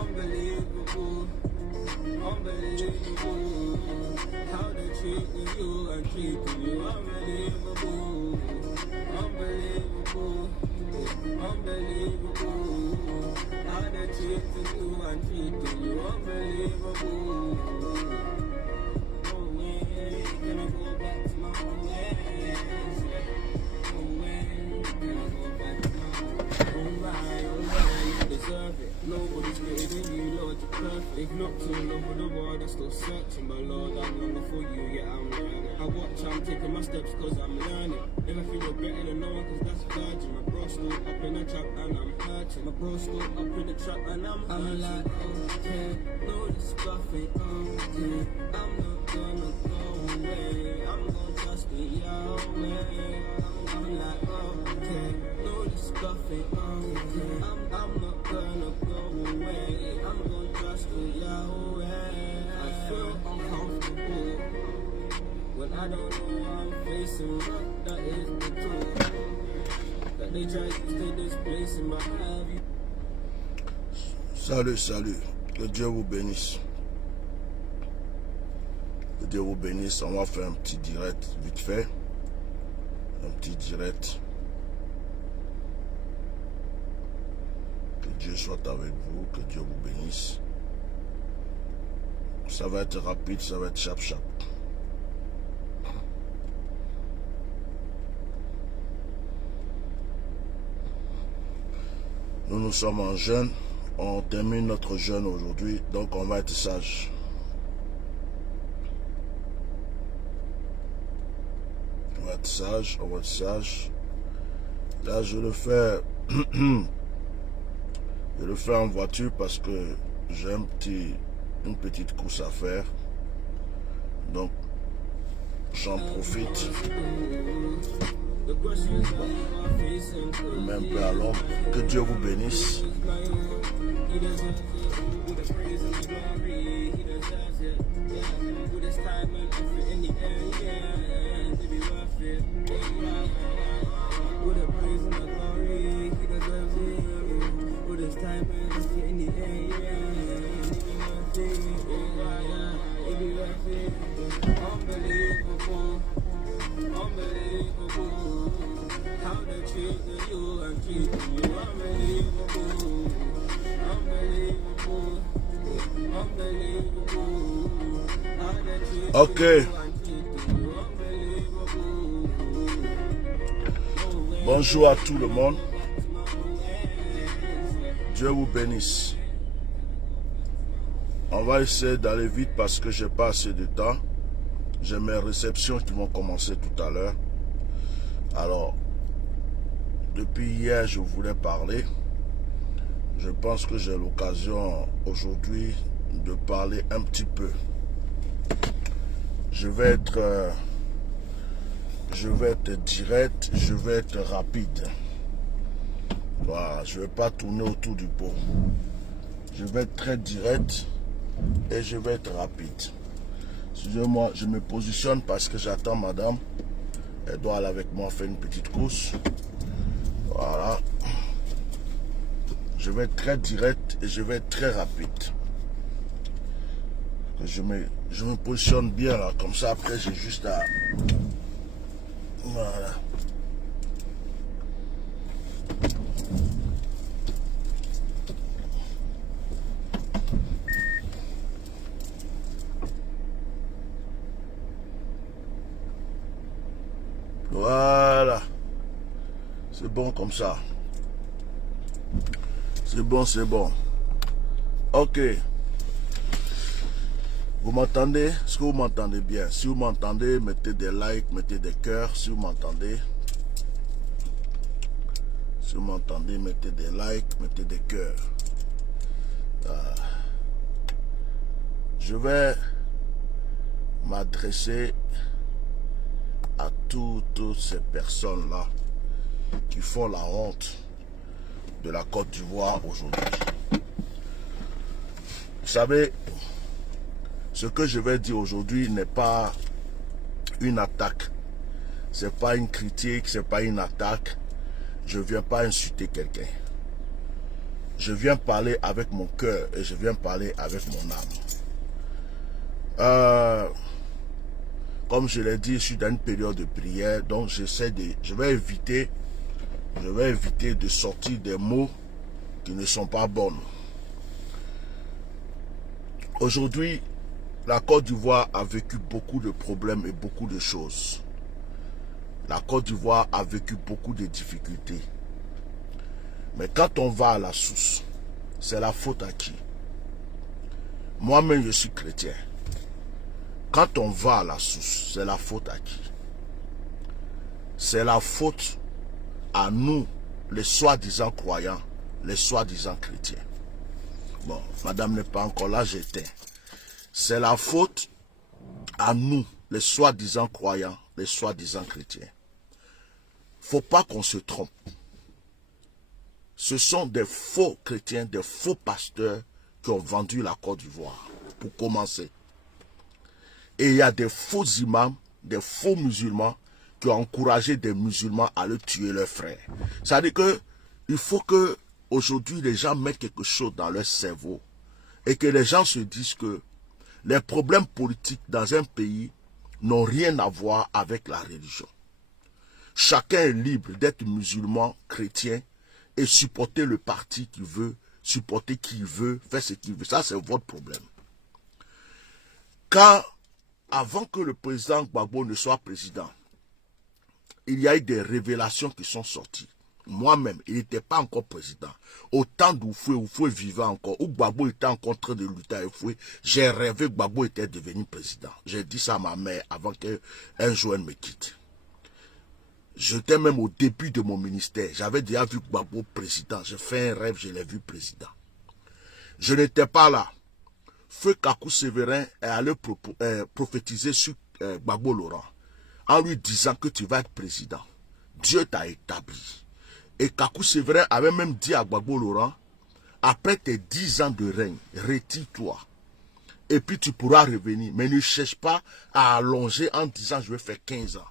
Unbelievable, unbelievable. How they treating you and treating you. Unbelievable, unbelievable, unbelievable. How they treating you and treating you. Unbelievable. No way, gonna go back to my own ways. No way, gonna go back to my own right, you deserve it. Nobody's greater than you, Lord, you're perfect. They've looked all over the world, I'm still searching. But Lord, I'm longing for you, yeah, I'm learning. I watch, I'm taking my steps cause I'm learning. If I feel you're better than no one cause that's virgin. My bro still up in the trap and I'm hurting. My bro still up in the trap and I'm like, okay, no, this stuff ain't okay. I'm not gonna go away. I'm gonna trust in Yahweh. I'm like, okay, no, this stuff ain't okay. I'm not gonna go away. I'm gonna trust in Yahweh. I feel uncomfortable when I don't know what I'm facing. But that is the truth. That they try to stay this place in my life. Salut, salut. Que Dieu vous bénisse. Que Dieu vous bénisse. On va faire un petit direct vite fait. Un petit direct. Que Dieu soit avec vous. Que Dieu vous bénisse. Ça va être rapide, ça va être chap. Nous sommes en jeûne. On termine notre jeûne aujourd'hui, donc on va être sage. On va être sage, on va être sage. Là, je le fais, je le fais en voiture parce que j'ai une petite course à faire. Donc, j'en profite. Même peu à l'ombre. Que Dieu vous bénisse. How they treating you and treating you. Unbelievable, unbelievable, unbelievable. How they treating you and treating you. Unbelievable. Bonjour à tout le monde. Dieu vous bénisse. On va essayer d'aller vite parce que j'ai pas assez de temps. J'ai mes réceptions qui vont commencer tout à l'heure. Alors, depuis hier, je voulais parler. Je pense que j'ai l'occasion aujourd'hui de parler un petit peu. Je vais être direct, je vais être rapide. Voilà, je ne vais pas tourner autour du pot. Je vais être très direct et je vais être rapide. Excusez-moi, je me positionne parce que j'attends madame. Elle doit aller avec moi faire une petite course. Voilà. Je vais être très direct et je vais être très rapide. Je me positionne bien là, comme ça après j'ai juste à... Voilà. Voilà. C'est bon comme ça. C'est bon, c'est bon. Ok. Vous m'entendez? Est-ce que vous m'entendez bien? Si vous m'entendez, mettez des likes, mettez des cœurs. Si vous m'entendez. Si vous m'entendez, mettez des likes, mettez des cœurs. Je vais m'adresser à toutes ces personnes-là qui font la honte de la Côte d'Ivoire aujourd'hui. Vous savez, ce que je vais dire aujourd'hui n'est pas une attaque. C'est pas une critique, c'est pas une attaque. Je ne viens pas insulter quelqu'un. je viens parler avec mon cœur et je viens parler avec mon âme. Comme je l'ai dit, je suis dans une période de prière, donc je vais éviter de sortir des mots qui ne sont pas bons. Aujourd'hui, la Côte d'Ivoire a vécu beaucoup de problèmes et beaucoup de choses. La Côte d'Ivoire a vécu beaucoup de difficultés. Mais quand on va à la source, c'est la faute à qui? Moi-même, je suis chrétien. Quand on va à la source, c'est la faute à qui? C'est la faute à nous, les soi-disant croyants, les soi-disant chrétiens. Bon, madame n'est pas encore là, j'éteins. C'est la faute à nous, les soi-disant croyants, les soi-disant chrétiens. Faut pas qu'on se trompe. Ce sont des faux chrétiens, des faux pasteurs qui ont vendu la Côte d'Ivoire, pour commencer. Et il y a des faux imams, des faux musulmans qui ont encouragé des musulmans à le tuer leurs frères. C'est-à-dire que il faut que aujourd'hui les gens mettent quelque chose dans leur cerveau et que les gens se disent que les problèmes politiques dans un pays n'ont rien à voir avec la religion. Chacun est libre d'être musulman, chrétien et supporter le parti qu'il veut, supporter qui il veut, faire ce qu'il veut. Ça, c'est votre problème. Avant que le président Gbagbo ne soit président, il y a eu des révélations qui sont sorties. Moi-même, il n'était pas encore président. Au temps d'Oufoué vivait encore, où Gbagbo était encore en train de lutter à Oufoué, j'ai rêvé que Gbagbo était devenu président. J'ai dit ça à ma mère avant qu'un jour elle me quitte. J'étais même au début de mon ministère. J'avais déjà vu Gbagbo président. J'ai fait un rêve, je l'ai vu président. Je n'étais pas là. Feu Kakou Sévérin est allé prophétiser sur Gbagbo Laurent en lui disant que tu vas être président. Dieu t'a établi. Et Kakou Sévérin avait même dit à Gbagbo Laurent, après tes 10 ans de règne, retire-toi. Et puis tu pourras revenir. Mais ne cherche pas à allonger en disant je vais faire 15 ans.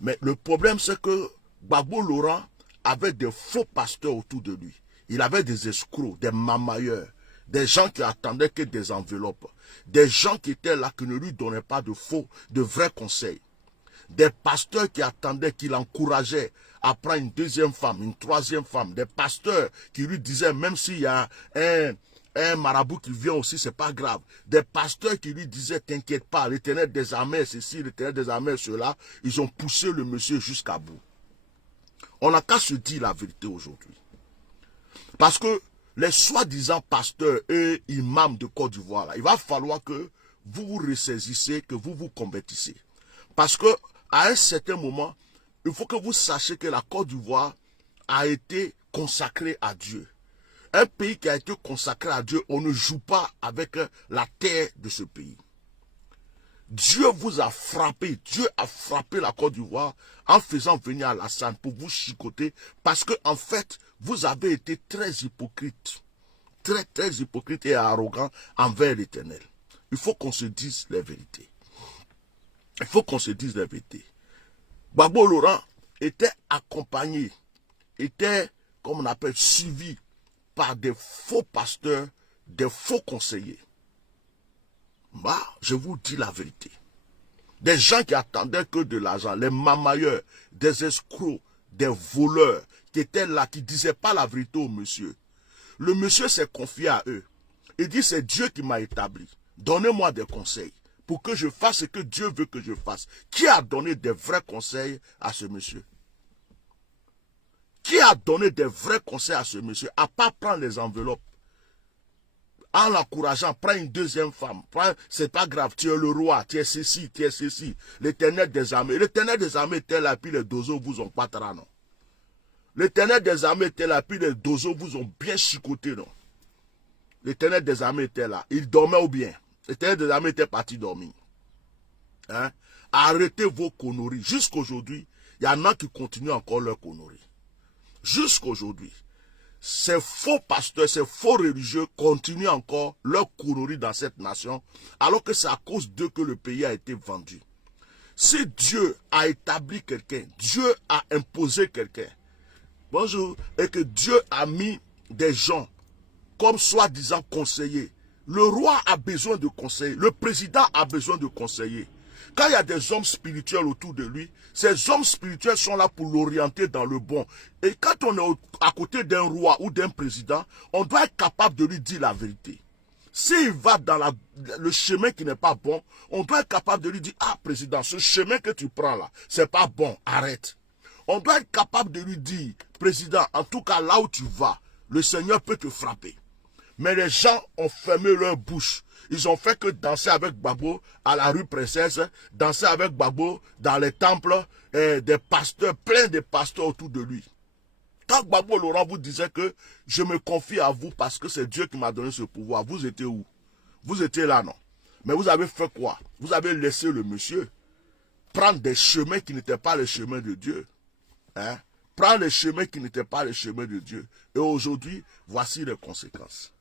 Mais le problème c'est que Gbagbo Laurent avait des faux pasteurs autour de lui. Il avait des escrocs, des mamailleurs, des gens qui attendaient que des enveloppes, des gens qui étaient là, qui ne lui donnaient pas de vrais conseils, des pasteurs qui attendaient, qui l'encourageaient à prendre une deuxième femme, une troisième femme, des pasteurs qui lui disaient, même s'il y a un marabout qui vient aussi, c'est pas grave, des pasteurs qui lui disaient, t'inquiète pas, l'Éternel des armées, ceci, l'Éternel des armées, cela, ils ont poussé le monsieur jusqu'à bout. On n'a qu'à se dire la vérité aujourd'hui. Parce que les soi-disant pasteurs et imams de Côte d'Ivoire, il va falloir que vous vous ressaisissez, que vous vous convertissez. Parce que à un certain moment, il faut que vous sachiez que la Côte d'Ivoire a été consacrée à Dieu. Un pays qui a été consacré à Dieu, on ne joue pas avec la terre de ce pays. Dieu vous a frappé, Dieu a frappé la Côte d'Ivoire en faisant venir Alassane pour vous chicoter parce que en fait, vous avez été très hypocrite, très hypocrite et arrogant envers l'Éternel. Il faut qu'on se dise la vérité. Il faut qu'on se dise la vérité. Gbagbo Laurent était accompagné, était, comme on appelle, suivi par des faux pasteurs, des faux conseillers. Bah, je vous dis la vérité. Des gens qui attendaient que de l'argent, les mamailleurs, des escrocs, des voleurs, qui étaient là, qui ne disaient pas la vérité au monsieur. Le monsieur s'est confié à eux. Il dit, c'est Dieu qui m'a établi. Donnez-moi des conseils pour que je fasse ce que Dieu veut que je fasse. Qui a donné des vrais conseils à ce monsieur? Qui a donné des vrais conseils à ce monsieur? À part prendre les enveloppes. En l'encourageant, prends une deuxième femme. C'est pas grave, tu es le roi, tu es ceci, tu es ceci. L'Éternel des armées. L'Éternel des armées était là, puis les dozos vous ont pas tra, non. L'Éternel des armées était là, puis les dozos vous ont bien chicoté, non. L'Éternel des armées était là. Il dormait ou bien. L'Éternel des armées était parti dormir. Hein? Arrêtez vos conneries. Jusqu'aujourd'hui, il y en a qui continuent encore leurs conneries. Jusqu'aujourd'hui. Ces faux pasteurs, ces faux religieux continuent encore leur conneries dans cette nation, alors que c'est à cause d'eux que le pays a été vendu. Si Dieu a établi quelqu'un, Dieu a imposé quelqu'un, bonjour, et que Dieu a mis des gens comme soi-disant conseillers. Le roi a besoin de conseillers. Le président a besoin de conseillers. Quand il y a des hommes spirituels autour de lui, ces hommes spirituels sont là pour l'orienter dans le bon. Et quand on est à côté d'un roi ou d'un président, on doit être capable de lui dire la vérité. S'il va dans le chemin qui n'est pas bon, on doit être capable de lui dire, ah président, ce chemin que tu prends là, c'est pas bon, arrête. On doit être capable de lui dire, président, en tout cas là où tu vas, le Seigneur peut te frapper. Mais les gens ont fermé leur bouche. Ils ont fait que danser avec Gbagbo à la rue Princesse, danser avec Gbagbo dans les temples, des pasteurs, plein de pasteurs autour de lui. Quand Gbagbo Laurent vous disait que je me confie à vous parce que c'est Dieu qui m'a donné ce pouvoir, vous étiez où? Vous étiez là, non? Mais vous avez fait quoi? Vous avez laissé le monsieur prendre des chemins qui n'étaient pas les chemins de Dieu. Hein? Prendre les chemins qui n'étaient pas les chemins de Dieu. Et aujourd'hui, voici les conséquences.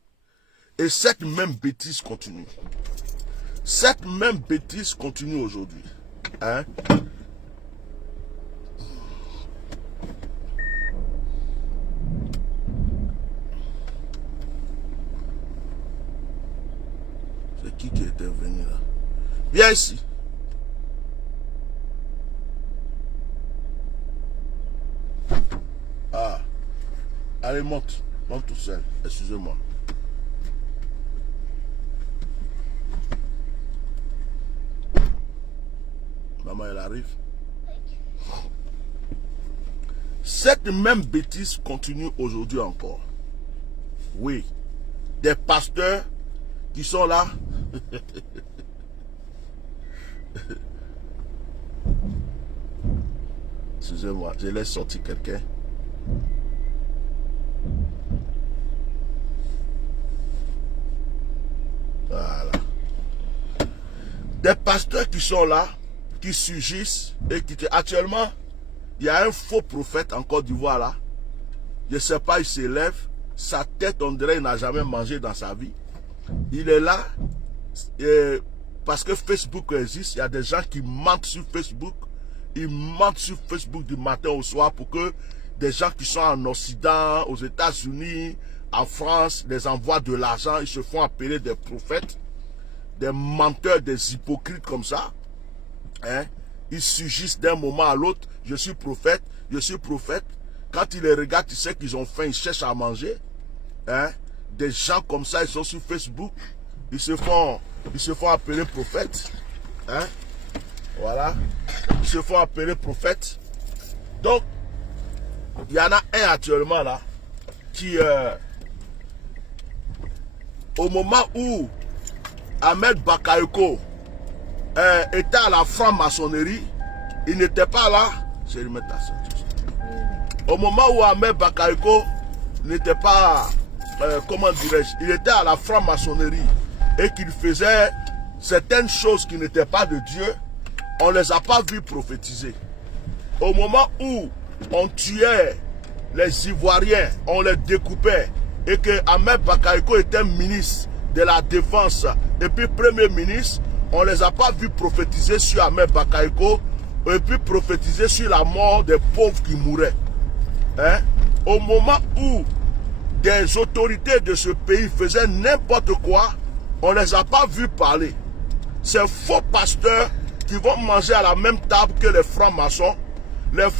Et cette même bêtise continue. Cette même bêtise continue aujourd'hui. Hein? C'est qui est intervenu là? Viens ici. Ah. Allez, monte. Monte tout seul. Excusez-moi. Maman, elle arrive. Cette même bêtise continue aujourd'hui encore. Oui. Des pasteurs qui sont là. Excusez-moi, je laisse sortir quelqu'un. Voilà. Des pasteurs qui sont là, qui surgissent et qui... Actuellement, il y a un faux prophète en Côte d'Ivoire là. Je ne sais pas, il s'élève. Sa tête, on dirait, il n'a jamais mangé dans sa vie. Il est là parce que Facebook existe. Il y a des gens qui mentent sur Facebook. Ils mentent sur Facebook du matin au soir pour que des gens qui sont en Occident, aux États-Unis, en France, les envoient de l'argent. Ils se font appeler des prophètes, des menteurs, des hypocrites comme ça. Hein? Ils surgissent d'un moment à l'autre. Je suis prophète, je suis prophète. Quand ils les regardent, tu sais qu'ils ont faim, ils cherchent à manger. Hein? Des gens comme ça, ils sont sur Facebook. Ils se font appeler prophètes. Hein? Voilà. Ils se font appeler prophètes. Donc, il y en a un actuellement là qui, au moment où Ahmed Bakayoko était à la franc-maçonnerie, il n'était pas là. Je vais remettre la ceinture. Au moment où Ahmed Bakayoko n'était pas, comment dirais-je, il était à la franc-maçonnerie et qu'il faisait certaines choses qui n'étaient pas de Dieu, on ne les a pas vus prophétiser. Au moment où on tuait les Ivoiriens, on les découpait, et que Ahmed Bakayoko était ministre de la Défense et puis Premier ministre, on ne les a pas vus prophétiser sur Ahmed Bakayoko et puis prophétiser sur la mort des pauvres qui mouraient. Hein? Au moment où des autorités de ce pays faisaient n'importe quoi, on ne les a pas vus parler. Ces faux pasteurs qui vont manger à la même table que les francs-maçons,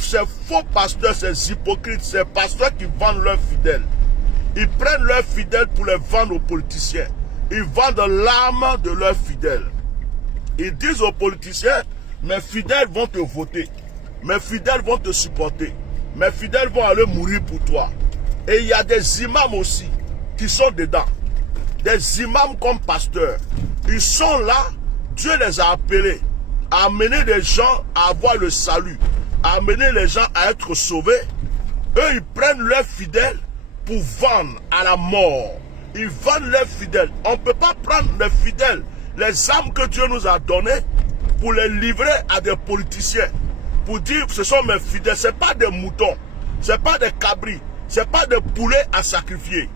ces faux pasteurs, ces hypocrites, ces pasteurs qui vendent leurs fidèles. Ils prennent leurs fidèles pour les vendre aux politiciens. Ils vendent l'âme de leurs fidèles. Ils disent aux politiciens, mes fidèles vont te voter. Mes fidèles vont te supporter. Mes fidèles vont aller mourir pour toi. Et il y a des imams aussi qui sont dedans. Des imams comme pasteurs. Ils sont là, Dieu les a appelés à amener les gens à avoir le salut, à amener les gens à être sauvés. Eux, ils prennent leurs fidèles pour vendre à la mort. Ils vendent leurs fidèles. On ne peut pas prendre les fidèles, les âmes que Dieu nous a données, pour les livrer à des politiciens. Pour dire, ce sont mes fidèles. Ce n'est pas des moutons. Ce n'est pas des cabris. Ce n'est pas des poulets à sacrifier.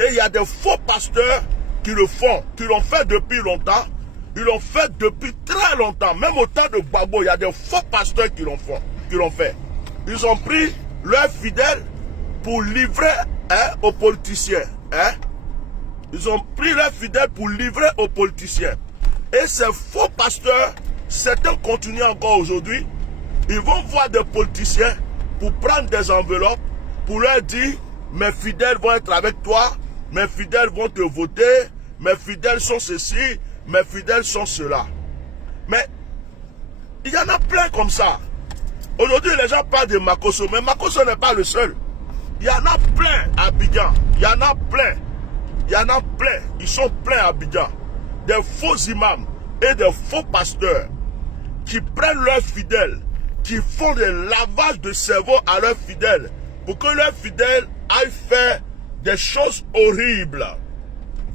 Et il y a des faux pasteurs qui le font, qui l'ont fait depuis longtemps. Ils l'ont fait depuis très longtemps. Même au temps de Gbagbo, il y a des faux pasteurs qui l'ont fait. Ils ont pris leurs fidèles pour livrer aux politiciens. Hein? Ils ont pris leurs fidèles pour livrer aux politiciens. Et ces faux pasteurs, certains continuent encore aujourd'hui, ils vont voir des politiciens pour prendre des enveloppes, pour leur dire, mes fidèles vont être avec toi, mes fidèles vont te voter, mes fidèles sont ceci, mes fidèles sont cela. Mais il y en a plein comme ça. Aujourd'hui, les gens parlent de Makosso, mais Makosso n'est pas le seul. Il y en a plein à Abidjan. Il y en a plein. Il y en a plein. Ils sont pleins à Abidjan. Des faux imams et des faux pasteurs qui prennent leurs fidèles, qui font des lavages de cerveau à leurs fidèles pour que leurs fidèles aillent faire des choses horribles.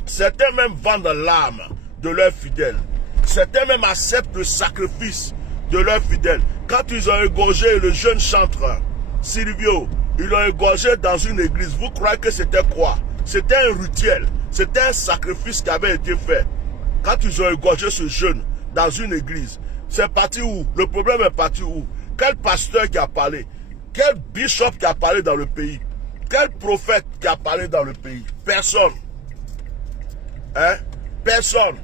Certains même vendent l'âme de leurs fidèles. Certains même acceptent le sacrifice de leurs fidèles. Quand ils ont égorgé le jeune chanteur Silvio, ils l'ont égorgé dans une église. Vous croyez que c'était quoi? C'était un rituel. C'était un sacrifice qui avait été fait. Quand ils ont égorgé ce jeune dans une église, c'est parti où? Le problème est parti où? Quel pasteur qui a parlé? Quel bishop qui a parlé dans le pays? Quel prophète qui a parlé dans le pays? Personne. Hein? Personne.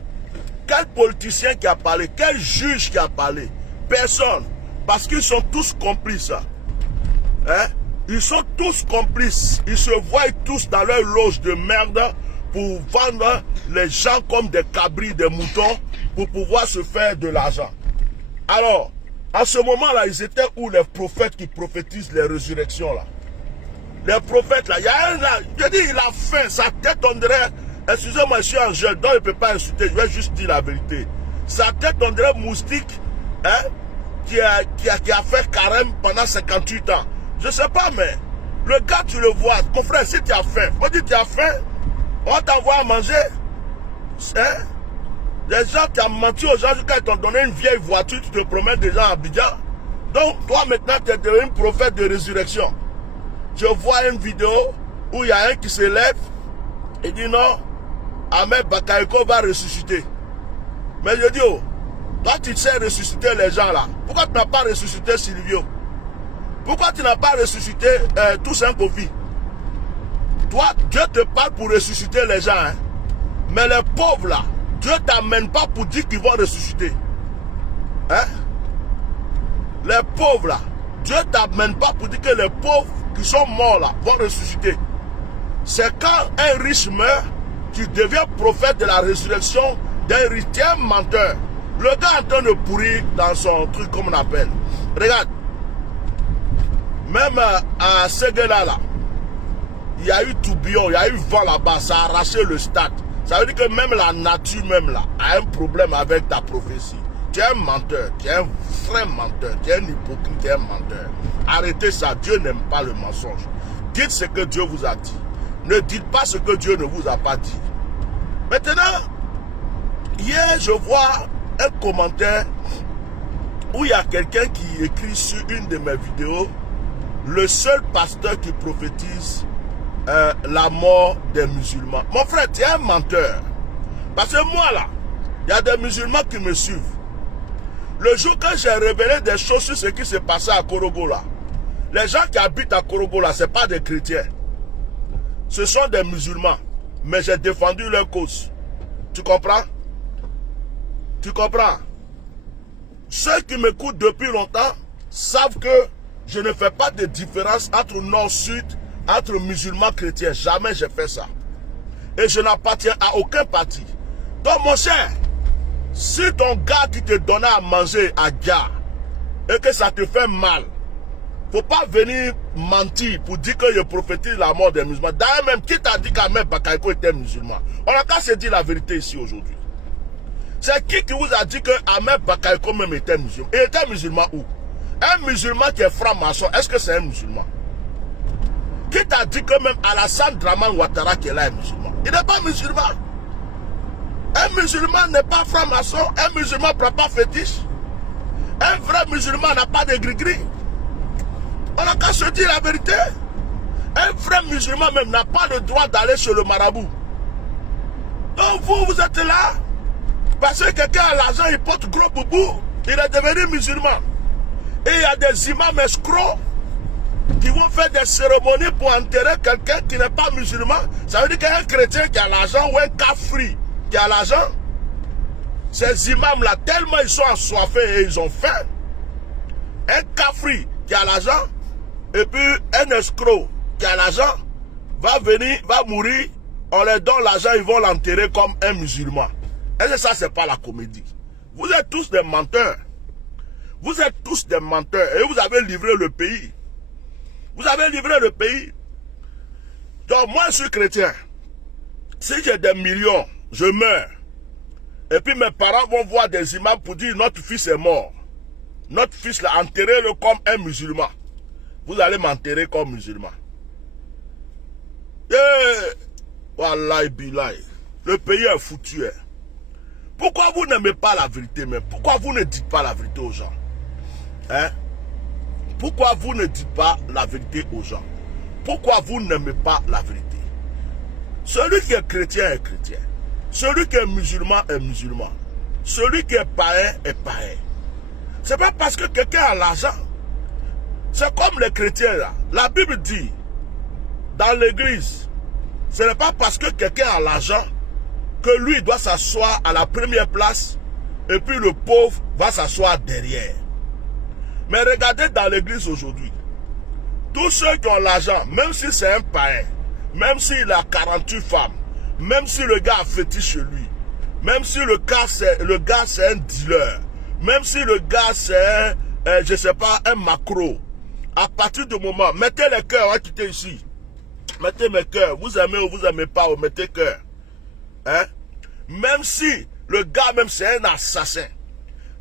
Quel politicien qui a parlé? Quel juge qui a parlé? Personne. Parce qu'ils sont tous complices. Hein? Ils sont tous complices. Ils se voient tous dans leur loge de merde pour vendre les gens comme des cabris, des moutons, pour pouvoir se faire de l'argent. Alors, à ce moment-là, ils étaient où les prophètes qui prophétisent les résurrections là? Les prophètes là, il y a un là, je dis, il a faim, sa tête on dirait, excusez-moi, je suis un jeune, donc il ne peut pas insulter, je vais juste dire la vérité. Sa tête on dirait moustique, hein, qui a fait carême pendant 58 ans. Je ne sais pas, mais le gars, tu le vois, mon frère, si tu as faim, on dit tu as faim, on t'envoie à manger. Hein? Les gens qui ont menti aux gens jusqu'à t'ont donné une vieille voiture, tu te promènes des gens à Abidjan. Donc, toi maintenant, tu es devenu prophète de résurrection. Je vois une vidéo où il y a un qui se lève et dit non, Ahmed Bakayoko va ressusciter. Mais je dis, oh, toi tu sais ressusciter les gens là. Pourquoi tu n'as pas ressuscité Silvio? Pourquoi tu n'as pas ressuscité Toussaint Kofi? Toi, Dieu te parle pour ressusciter les gens. Hein? Mais les pauvres là, Dieu ne t'amène pas pour dire qu'ils vont ressusciter. Hein? Les pauvres là, Dieu ne t'amène pas pour dire que les pauvres qui sont morts là vont ressusciter. C'est quand un riche meurt, tu deviens prophète de la résurrection d'un riche menteur. Le gars est en train de pourrir dans son truc, comme on appelle. Regarde. Même à Séguéla là, il y a eu tourbillon, il y a eu vent là-bas, ça a arraché le stade. Ça veut dire que même la nature même là a un problème avec ta prophétie. Tu es un menteur, tu es un vrai menteur, tu es un hypocrite, tu es un menteur. Arrêtez ça, Dieu n'aime pas le mensonge. Dites ce que Dieu vous a dit. Ne dites pas ce que Dieu ne vous a pas dit. Maintenant, hier je vois un commentaire où il y a quelqu'un qui écrit sur une de mes vidéos, le seul pasteur qui prophétise la mort des musulmans. Mon frère, tu es un menteur. Parce que moi là, il y a des musulmans qui me suivent. Le jour que j'ai révélé des choses sur ce qui s'est passé à Korogo là, les gens qui habitent à Korogo là, ce n'est pas des chrétiens. Ce sont des musulmans. Mais j'ai défendu leur cause. Tu comprends? Tu comprends? Ceux qui m'écoutent depuis longtemps savent que je ne fais pas de différence entre nord-sud, entre musulmans chrétiens. Jamais j'ai fait ça. Et je n'appartiens à aucun parti. Donc mon cher, si ton gars qui te donnait à manger à Dia et que ça te fait mal, faut pas venir mentir pour dire que je prophétise la mort des musulmans. D'ailleurs même, qui t'a dit qu'Ahmed Bakayoko était musulman? On a qu'à se dire la vérité ici aujourd'hui. C'est qui vous a dit que Ahmed Bakayoko même était musulman? Il était musulman où? Un musulman qui est franc-maçon, est-ce que c'est un musulman? Qui t'a dit que même Alassane Draman Ouattara qui est là est musulman? Il n'est pas musulman. Un musulman n'est pas franc-maçon, un musulman ne prend pas fétiche. Un vrai musulman n'a pas de gris-gris. On n'a qu'à se dire la vérité. Un vrai musulman même n'a pas le droit d'aller chez le marabout. Donc vous êtes là, parce que quelqu'un a l'argent, il porte gros boubou, il est devenu musulman. Et il y a des imams escrocs qui vont faire des cérémonies pour enterrer quelqu'un qui n'est pas musulman. Ça veut dire qu'un chrétien qui a l'argent ou un kafri qui a l'argent, ces imams-là, tellement ils sont assoiffés et ils ont faim. Un kafri qui a l'argent, et puis un escroc qui a l'argent, va venir, va mourir, on leur donne l'argent, ils vont l'enterrer comme un musulman. Est-ce que ça, c'est pas la comédie? Vous êtes tous des menteurs. Vous êtes tous des menteurs et vous avez livré le pays. Vous avez livré le pays. Donc moi, je suis chrétien. Si j'ai des millions, je meurs. Et puis mes parents vont voir des imams pour dire notre fils est mort. Notre fils l'a enterré comme un musulman. Vous allez m'enterrer comme musulman. Wallahi billahi. Le pays est foutu. Hein. Pourquoi vous n'aimez pas la vérité même? Pourquoi vous ne dites pas la vérité aux gens? Hein? Pourquoi vous ne dites pas la vérité aux gens? Pourquoi vous n'aimez pas la vérité? Celui qui est chrétien est chrétien. Celui qui est musulman est musulman. Celui qui est païen est païen. C'est pas parce que quelqu'un a l'argent. C'est comme les chrétiens là. La Bible dit, dans l'église, ce n'est pas parce que quelqu'un a l'argent que lui doit s'asseoir à la première place et puis le pauvre va s'asseoir derrière. Mais regardez dans l'église aujourd'hui, tous ceux qui ont l'argent, même si c'est un païen, même s'il a 48 femmes, même si le gars a fétiche chez lui, même si le gars c'est un dealer, même si le gars c'est je sais pas, un macro, à partir du moment, mettez les cœurs, hein, quittez ici, mettez mes cœurs, vous aimez ou vous aimez pas, mettez cœur. Hein? Même si le gars même c'est un assassin,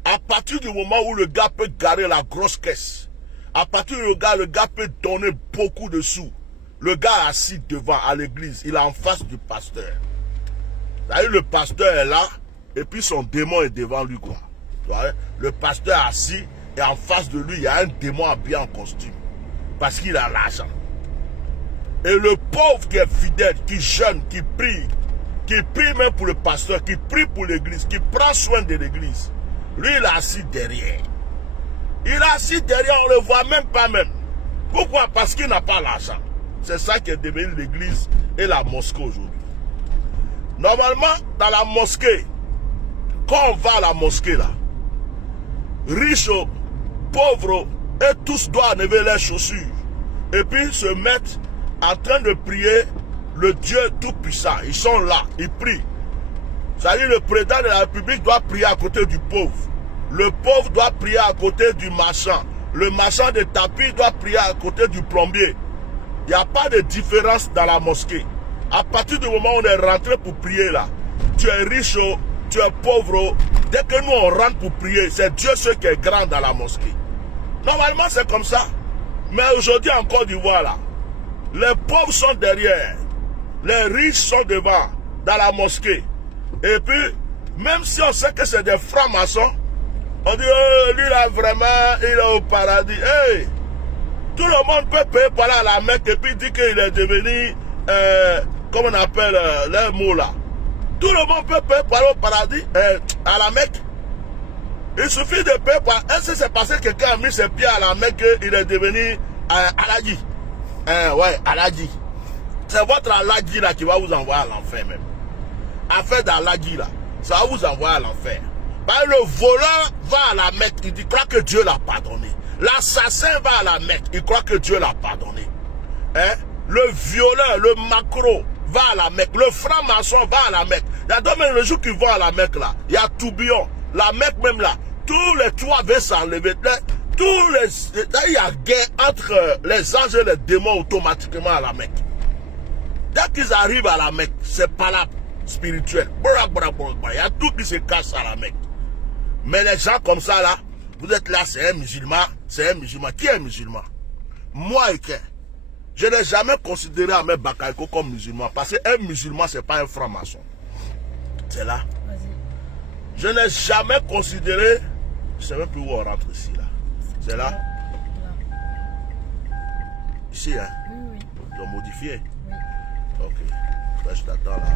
à partir du moment où le gars peut garer la grosse caisse, à partir du moment où le gars peut donner beaucoup de sous, le gars est assis devant à l'église, il est en face du pasteur. Le pasteur est là, et puis son démon est devant lui, quoi. Le pasteur est assis, et en face de lui, il y a un démon habillé en costume, parce qu'il a l'argent. Et le pauvre qui est fidèle, qui jeûne, qui prie même pour le pasteur, qui prie pour l'église, qui prend soin de l'église, lui, il est assis derrière. Il est assis derrière, on ne le voit même pas même. Pourquoi? Parce qu'il n'a pas l'argent. C'est ça qui est devenu l'église et la mosquée aujourd'hui. Normalement, dans la mosquée, quand on va à la mosquée là, riches, pauvres, et tous doivent enlever leurs chaussures. Et puis se mettre en train de prier le Dieu Tout-Puissant. Ils sont là, ils prient. C'est-à-dire le président de la République doit prier à côté du pauvre. Le pauvre doit prier à côté du marchand. Le marchand de tapis doit prier à côté du plombier. Il n'y a pas de différence dans la mosquée. À partir du moment où on est rentré pour prier là, tu es riche, tu es pauvre, dès que nous on rentre pour prier, c'est Dieu ce qui est grand dans la mosquée. Normalement c'est comme ça. Mais aujourd'hui en Côte d'Ivoire là, les pauvres sont derrière, les riches sont devant dans la mosquée. Et puis, même si on sait que c'est des francs-maçons, on dit, oh, lui là vraiment, il est au paradis. Hey, tout le monde peut payer par là à la Mecque et puis dire qu'il est devenu, comment on appelle les mots là. Tout le monde peut payer par là au paradis, à la Mecque. Il suffit de payer par... Est-ce que c'est parce que quelqu'un a mis ses pieds à la Mecque qu'il est devenu Aladji? Ouais, Aladji. C'est votre Aladji là qui va vous envoyer à l'enfer même. Affaire d'Aladji là, ça va vous envoyer à l'enfer. Le voleur va à la Mecque, il croit que Dieu l'a pardonné. L'assassin va à la Mecque, il croit que Dieu l'a pardonné. Hein? Le violeur, le macro va à la Mecque. Le franc-maçon va à la Mecque. Il y a même le jour qu'ils vont à la Mecque là, il y a tourbillon. La Mecque même là, tous les toits vont s'enlever. Il y a guerre entre les anges et les démons automatiquement à la Mecque. Dès qu'ils arrivent à la Mecque, c'est pas là. Spirituel. Il y a tout qui se casse à la Mecque. Mais les gens comme ça là, vous êtes là, c'est un musulman, c'est un musulman. Qui est musulman? Moi et qui? Je n'ai jamais considéré Ahmed Bakayoko comme musulman parce qu'un musulman c'est pas un franc-maçon. C'est là. Je n'ai jamais considéré, je ne sais même plus où on rentre ici là. C'est là. Ici hein. Oui. Tu dois modifier. Oui. Ok. Là, je t'attends là.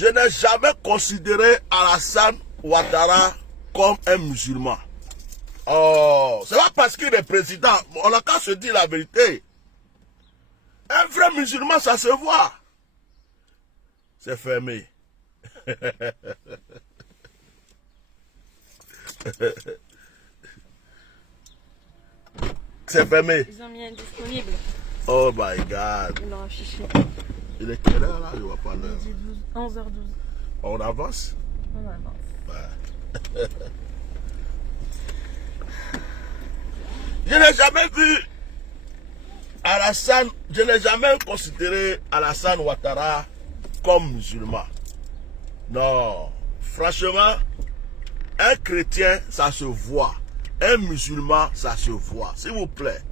Je n'ai jamais considéré Alassane Ouattara comme un musulman. Oh, c'est pas parce qu'il est président. On n'a qu'à se dire la vérité. Un vrai musulman, ça se voit. C'est fermé. C'est fermé. Ils ont mis indisponible. Oh my God. Ils l'ont affiché. Il est quelle heure là? Je ne vois pas l'heure. Il dit 11h12. On avance? On avance. Ouais. Je n'ai jamais vu Alassane, je n'ai jamais considéré Alassane Ouattara comme musulman. Non, franchement, un chrétien, ça se voit. Un musulman, ça se voit. S'il vous plaît,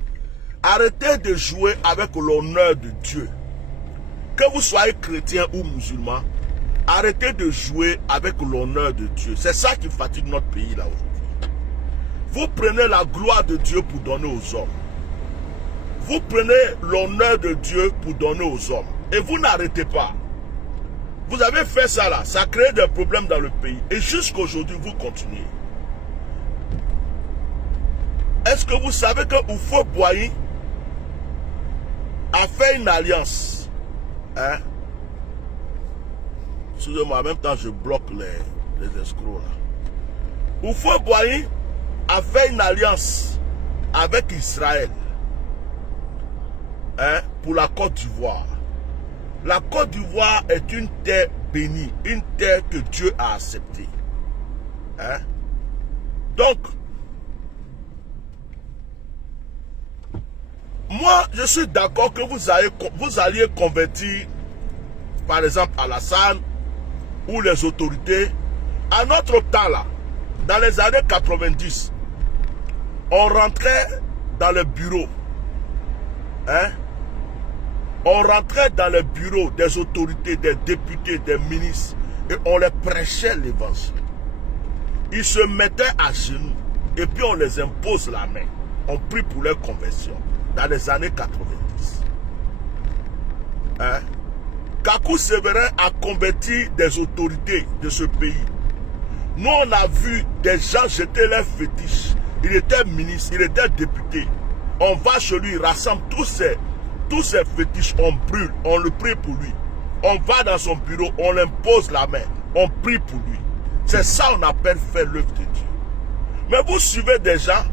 arrêtez de jouer avec l'honneur de Dieu. Que vous soyez chrétien ou musulman, arrêtez de jouer avec l'honneur de Dieu. C'est ça qui fatigue notre pays là aujourd'hui. Vous prenez la gloire de Dieu pour donner aux hommes. Vous prenez l'honneur de Dieu pour donner aux hommes. Et vous n'arrêtez pas. Vous avez fait ça là, ça crée des problèmes dans le pays. Et jusqu'à aujourd'hui, vous continuez. Est-ce que vous savez que Oufo Boigny a fait une alliance? Hein? Excusez-moi, en même temps, je bloque les escrocs là. Oufo Boigny a fait une alliance avec Israël, hein, pour la Côte d'Ivoire. La Côte d'Ivoire est une terre bénie, une terre que Dieu a acceptée. Hein? Donc, moi, je suis d'accord que vous alliez convertir, par exemple, Alassane ou les autorités. À notre temps là, dans les années 90, on rentrait dans le bureau. Hein? On rentrait dans le bureau des autorités, des députés, des ministres, et on les prêchait l'évangile. Ils se mettaient à genoux, et puis on les impose la main. On prie pour leur conversion, dans les années 90. Hein? Kakou Séverin a converti des autorités de ce pays. Nous, on a vu des gens jeter leurs fétiches. Il était ministre, il était député. On va chez lui, il rassemble tous ces fétiches, on brûle, on le prie pour lui. On va dans son bureau, on l'impose la main, on prie pour lui. C'est ça qu'on appelle faire l'œuvre de Dieu. Mais vous suivez des gens,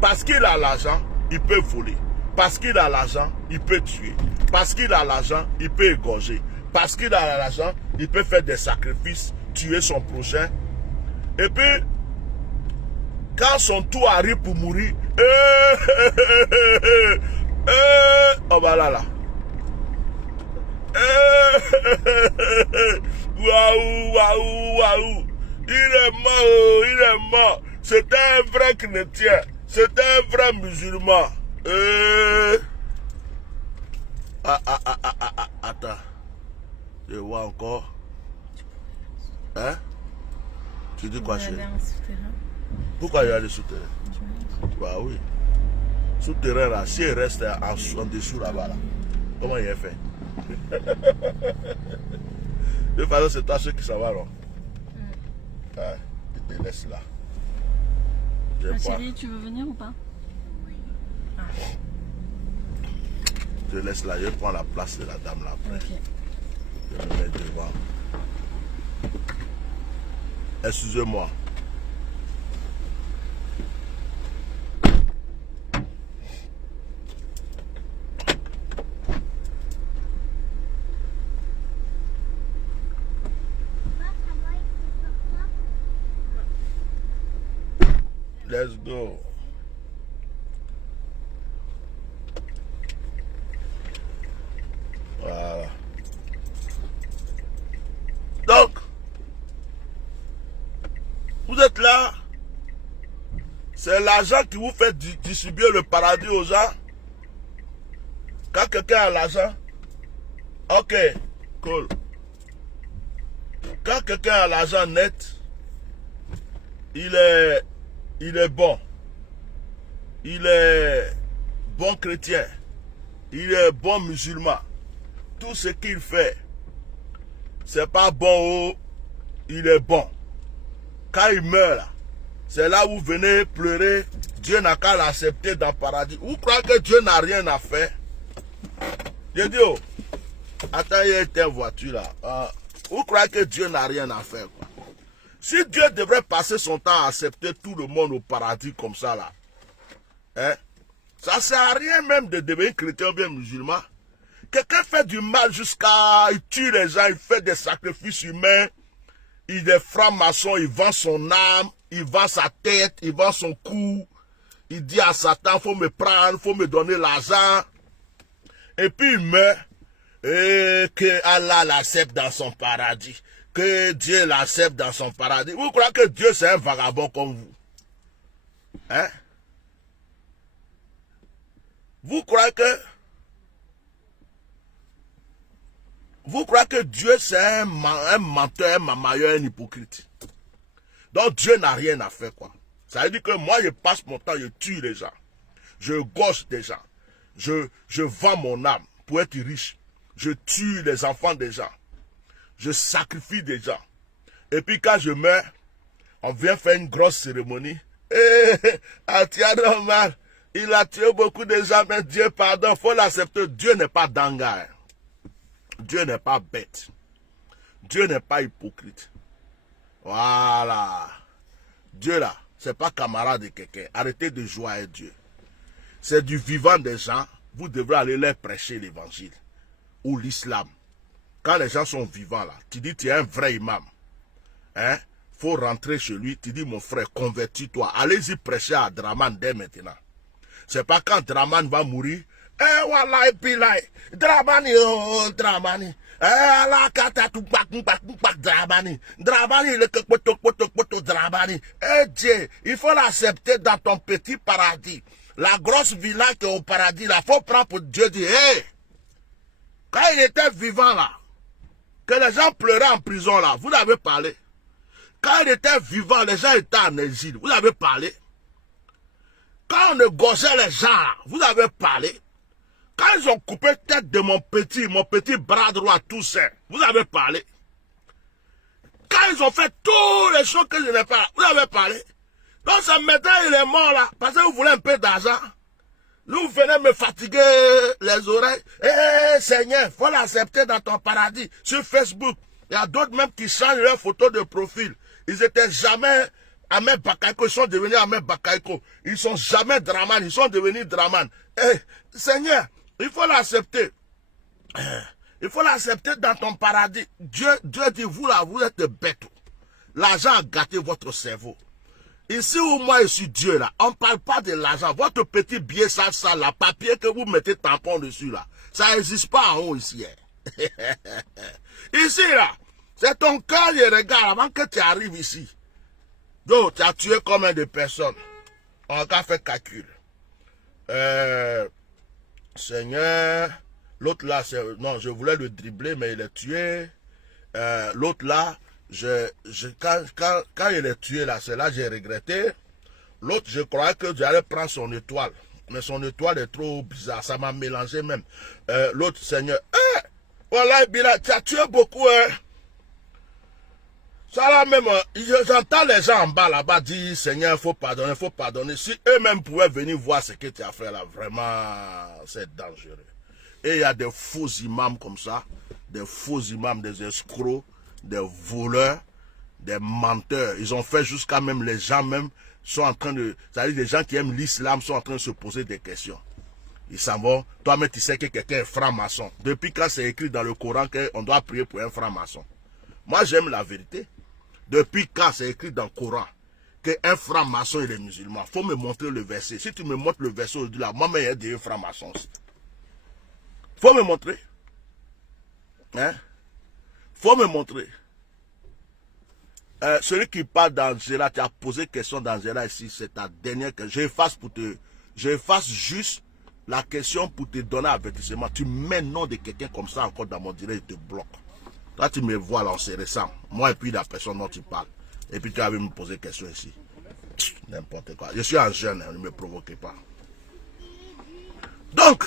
parce qu'il a l'argent, il peut voler. Parce qu'il a l'argent, il peut tuer. Parce qu'il a l'argent, il peut égorger. Parce qu'il a l'argent, il peut faire des sacrifices, tuer son prochain. Et puis, quand son tour arrive pour mourir, oh bah là. Waouh. Il est mort. C'était un vrai chrétien. C'était un vrai musulman. Attends. Je vois encore. Hein? Tu dis quoi, chérie? Pourquoi il y a des souterrains? Bah oui. Souterrain là, si il reste en dessous là-bas, là, comment il est fait? De toute façon, c'est toi ceux qui s'en va, non? Ouais, je te laisse là. Chérie, tu veux venir ou pas? Je te laisse là, je prends la place de la dame là après. Okay. Je me mets devant. Excusez-moi. Let's go. Voilà. Donc, vous êtes là. C'est l'argent qui vous fait distribuer le paradis aux gens. Quand quelqu'un a l'argent, ok, cool. Quand quelqu'un a l'argent net, il est bon. Il est bon chrétien. Il est bon musulman. Tout ce qu'il fait, c'est pas bon, oh, il est bon. Quand il meurt là, c'est là où vous venez pleurer, Dieu n'a qu'à l'accepter dans le paradis. Vous croyez que Dieu n'a rien à faire? Je dis, oh, attends, il y a une voiture là. Vous croyez que Dieu n'a rien à faire, quoi? Si Dieu devrait passer son temps à accepter tout le monde au paradis comme ça là, hein, ça ne sert à rien même de devenir chrétien ou bien musulman. Quelqu'un fait du mal jusqu'à... Il tue les gens, il fait des sacrifices humains, il est franc-maçon, il vend son âme, il vend sa tête, il vend son cou. Il dit à Satan, faut me prendre, faut me donner l'argent. Et puis il meurt. Et que Allah l'accepte dans son paradis. Que Dieu l'accepte dans son paradis. Vous croyez que Dieu c'est un vagabond comme vous? Hein? Vous croyez que Dieu c'est un menteur, un mamailleur, un hypocrite? Donc Dieu n'a rien à faire, quoi. Ça veut dire que moi je passe mon temps, je tue les gens. Je gauche des gens. Je vends mon âme pour être riche. Je tue les enfants des gens. Je sacrifie des gens. Et puis quand je meurs, on vient faire une grosse cérémonie. Normal, il a tué beaucoup de gens, mais Dieu pardonne, il faut l'accepter. Dieu n'est pas danga. Dieu n'est pas bête. Dieu n'est pas hypocrite. Voilà. Dieu là, c'est pas camarade de quelqu'un. Arrêtez de jouer avec Dieu. C'est du vivant des gens. Vous devrez aller leur prêcher l'évangile. Ou l'islam. Quand les gens sont vivants là, tu dis tu es un vrai imam. Hein? Faut rentrer chez lui, tu dis mon frère, convertis-toi. Allez-y prêcher à Draman dès maintenant. C'est pas quand Draman va mourir. Wallah, pilai. Dramani, oh, Dramani. La kata tu bak, Dramani. Dramani, le poto, Dramani. Dieu, il faut l'accepter dans ton petit paradis. La grosse villa qui est au paradis là, faut prendre pour Dieu dire, hey, quand il était vivant là, que les gens pleuraient en prison là, vous l'avez parlé. Quand il était vivant, les gens étaient en exil, vous avez parlé. Quand on égorgeait les gens là, vous avez parlé. Quand ils ont coupé la tête de mon petit bras droit tout seul, vous avez parlé. Quand ils ont fait toutes les choses que je n'ai pas, vous avez parlé. Donc ça maintenant il est mort là, parce que vous voulez un peu d'argent. Vous venez me fatiguer les oreilles. Seigneur, faut l'accepter dans ton paradis. Sur Facebook, il y a d'autres même qui changent leur photo de profil. Ils étaient jamais Ahmed Bakaïko, ils sont devenus Ahmed Bakaïko. Ils sont jamais Draman, ils sont devenus Draman. Seigneur, il faut l'accepter. Il faut l'accepter dans ton paradis. Dieu dit, vous là, vous êtes bêtes. L'argent a gâté votre cerveau. Ici où moi je suis Dieu là, on ne parle pas de l'argent. Votre petit billet sale, la papier que vous mettez tampon dessus là, ça n'existe pas en haut ici. Hein. Ici là, c'est ton cœur et regarde avant que tu arrives ici. Donc tu as tué combien de personnes? On a fait calcul. Seigneur, l'autre là, non, je voulais le dribbler, mais il est tué. L'autre là, quand il est tué là, c'est là que j'ai regretté. L'autre, je croyais que j'allais prendre son étoile. Mais son étoile est trop bizarre, ça m'a mélangé même. L'autre, Seigneur, voilà, Bila, tu as tué beaucoup, hein. Ça là même, j'entends les gens en bas là-bas dire, Seigneur, il faut pardonner, il faut pardonner. Si eux-mêmes pouvaient venir voir ce que tu as fait là, vraiment, c'est dangereux. Et il y a des faux imams comme ça, des faux imams, des escrocs, des voleurs, des menteurs. Ils ont fait jusqu'à même les gens même sont en train de... C'est-à-dire les gens qui aiment l'islam sont en train de se poser des questions. Ils s'en vont. Toi-même, tu sais que quelqu'un est franc-maçon. Depuis quand c'est écrit dans le Coran qu'on doit prier pour un franc-maçon? Moi, j'aime la vérité. Depuis quand c'est écrit dans le Coran qu'un franc-maçon il est musulman? Il faut me montrer le verset. Si tu me montres le verset aujourd'hui là, moi-même, il y a des francs-maçons aussi. Il faut me montrer. Hein? Faut me montrer. Celui qui parle d'Angela, tu as posé question d'Angela ici, c'est ta dernière question. J'efface juste la question pour te donner avertissement. Tu mets le nom de quelqu'un comme ça encore dans mon direct, je te bloque. Là, tu me vois là, on se ressent. Moi et puis la personne dont tu parles. Et puis tu avais me poser question ici. N'importe quoi. Je suis un jeune, hein, ne me provoquez pas. Donc,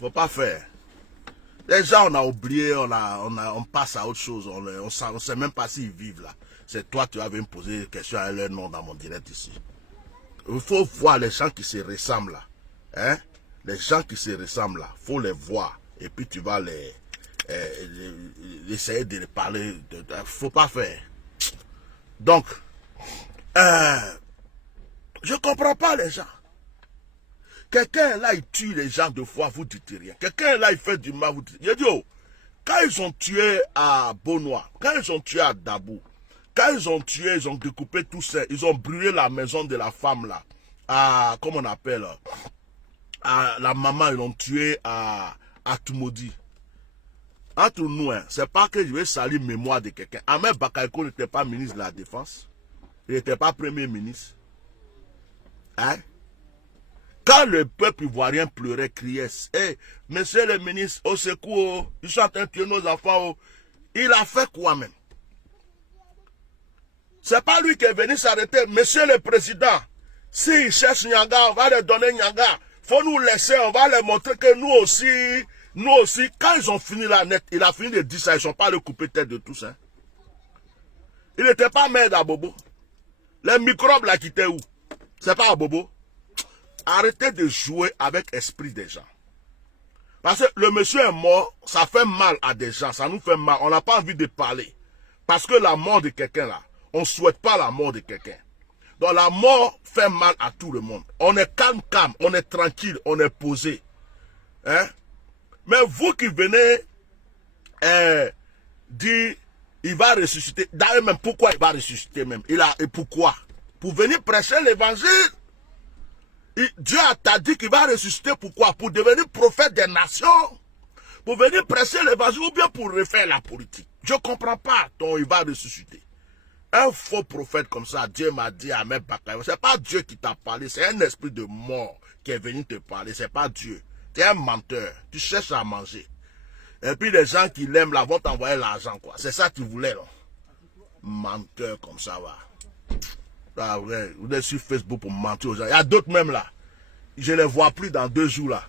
faut pas faire. Les gens, on a oublié, on passe à autre chose. On ne sait même pas s'ils vivent là. C'est toi, tu avais me poser des questions à leur nom dans mon direct ici. Il faut voir les gens qui se ressemblent là. Hein? Les gens qui se ressemblent là, il faut les voir. Et puis tu vas essayer de les parler. Il ne faut pas faire. Donc, je ne comprends pas les gens. Quelqu'un là, il tue les gens deux fois, vous dites rien. Quelqu'un là, il fait du mal, vous dites. Je dis, oh, quand ils ont tué à Bonois, quand ils ont tué à Dabou, quand ils ont tué, ils ont découpé tout ça, ils ont brûlé la maison de la femme là, à, comment on appelle, à la maman, ils l'ont tué à Toumoudi. Entre nous, hein, c'est pas que je vais salir mémoire de quelqu'un. Ahmed Bakayoko n'était pas ministre de la Défense. Il n'était pas premier ministre. Hein? Quand le peuple ivoirien pleurait, criait, hey, monsieur le ministre, au secours, ils sont en train de tuer nos enfants. Il a fait quoi même? C'est pas lui qui est venu s'arrêter. Monsieur le président, s'il cherche Nyanga, on va leur donner Nyanga. Faut nous laisser, on va leur montrer que nous aussi, quand ils ont fini la net, il a fini de dire ça, ils ne sont pas le couper tête de tous. Hein. Il n'était pas maire d'Abobo. Les microbes là qui étaient où? C'est pas Abobo. Arrêtez de jouer avec l'esprit des gens. Parce que le monsieur est mort, ça fait mal à des gens, ça nous fait mal. On n'a pas envie de parler. Parce que la mort de quelqu'un là, on ne souhaite pas la mort de quelqu'un. Donc la mort fait mal à tout le monde. On est calme, on est tranquille, on est posé. Hein? Mais vous qui venez dire, il va ressusciter. D'ailleurs même, pourquoi il va ressusciter même? Et pourquoi? Pour venir prêcher l'évangile. Dieu t'a dit qu'il va ressusciter, pourquoi? Pour devenir prophète des nations. Pour venir prêcher l'évangile ou bien pour refaire la politique. Je ne comprends pas ton il va ressusciter. Un faux prophète comme ça, Dieu m'a dit à Ahmed Bakayoko, ce n'est pas Dieu qui t'a parlé, c'est un esprit de mort qui est venu te parler, ce n'est pas Dieu. Tu es un menteur, tu cherches à manger. Et puis les gens qui l'aiment là vont t'envoyer l'argent, quoi. C'est ça que tu voulais, non? Menteur comme ça, va. Ah, ouais, vous êtes sur Facebook pour mentir aux gens. Il y a d'autres même là. Je ne les vois plus dans 2 jours là.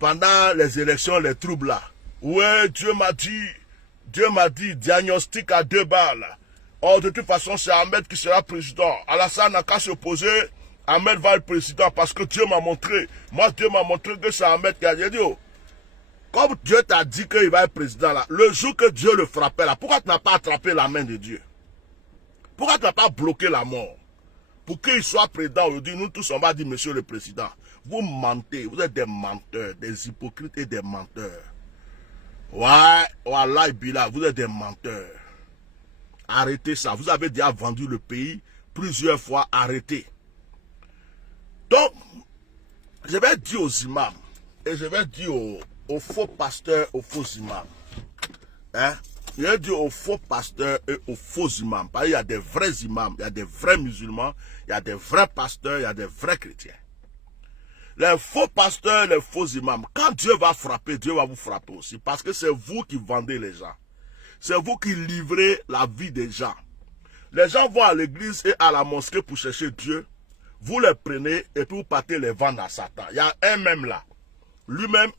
Pendant les élections, les troubles là. Ouais, Dieu m'a dit, diagnostic à 2 balles. Oh, de toute façon, c'est Ahmed qui sera président. Alassane n'a qu'à se poser. Ahmed va être président parce que Dieu m'a montré. Moi, Dieu m'a montré que c'est Ahmed qui a dit. Oh, comme Dieu t'a dit qu'il va être président là, le jour que Dieu le frappait là, pourquoi tu n'as pas attrapé la main de Dieu? Pourquoi tu n'as pas bloqué la mort? Pour qu'il soit président aujourd'hui, nous tous on va dire, monsieur le président, vous mentez, vous êtes des menteurs, des hypocrites et des menteurs. Ouais, voilà, Bila, vous êtes des menteurs. Arrêtez ça. Vous avez déjà vendu le pays plusieurs fois. Arrêtez. Donc, je vais dire aux imams et je vais dire aux faux pasteurs, aux faux imams. Hein? Je vais dire aux faux pasteurs et aux faux imams. Parce qu'il y a des vrais imams, il y a des vrais musulmans, il y a des vrais pasteurs, il y a des vrais chrétiens. Les faux pasteurs, les faux imams, quand Dieu va frapper, Dieu va vous frapper aussi. Parce que c'est vous qui vendez les gens. C'est vous qui livrez la vie des gens. Les gens vont à l'église et à la mosquée pour chercher Dieu. Vous les prenez et puis vous partez les vendre à Satan. Il y a un même là. Lui-même,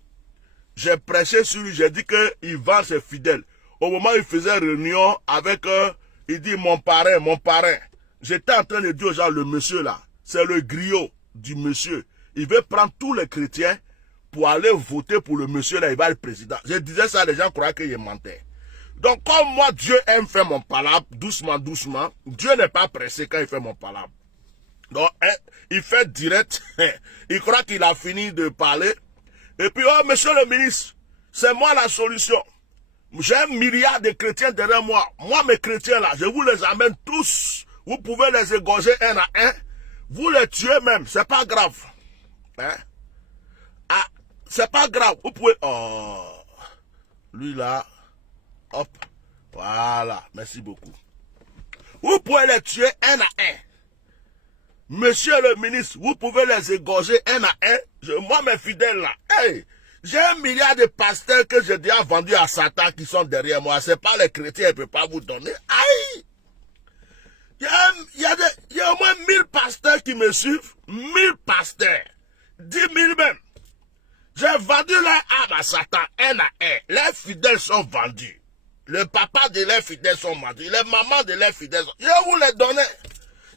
j'ai prêché sur lui, j'ai dit qu'il vend ses fidèles. Au moment où il faisait réunion avec il dit mon parrain. J'étais en train de dire aux gens, le monsieur là, c'est le griot du monsieur. Il veut prendre tous les chrétiens pour aller voter pour le monsieur là, il va être président. Je disais ça, les gens croyaient qu'il mentait. Donc, comme moi, Dieu aime faire mon palabre, doucement, Dieu n'est pas pressé quand il fait mon palabre. Donc, il fait direct, il croit qu'il a fini de parler. Et puis, oh, monsieur le ministre, c'est moi la solution. J'ai 1 milliard de chrétiens derrière moi. Moi, mes chrétiens là, je vous les amène tous. Vous pouvez les égorger un à un. Vous les tuez même, c'est pas grave. Hein? Ah, c'est pas grave. Vous pouvez... Oh, lui là... Hop, voilà, merci beaucoup. Vous pouvez les tuer un à un. Monsieur le ministre, vous pouvez les égorger un à un. Moi, mes fidèles là, hey, j'ai 1 milliard de pasteurs que j'ai déjà vendus à Satan qui sont derrière moi. Ce n'est pas les chrétiens, ils ne peuvent pas vous donner. Aïe! Il y a au moins 1000 pasteurs qui me suivent. 1000 pasteurs. 10 000 même. J'ai vendu leur âme à Satan, un à un. Les fidèles sont vendus. Le papa de leurs fidèles sont vendus. Les mamans de leurs fidèles sont... Je vous les donnais.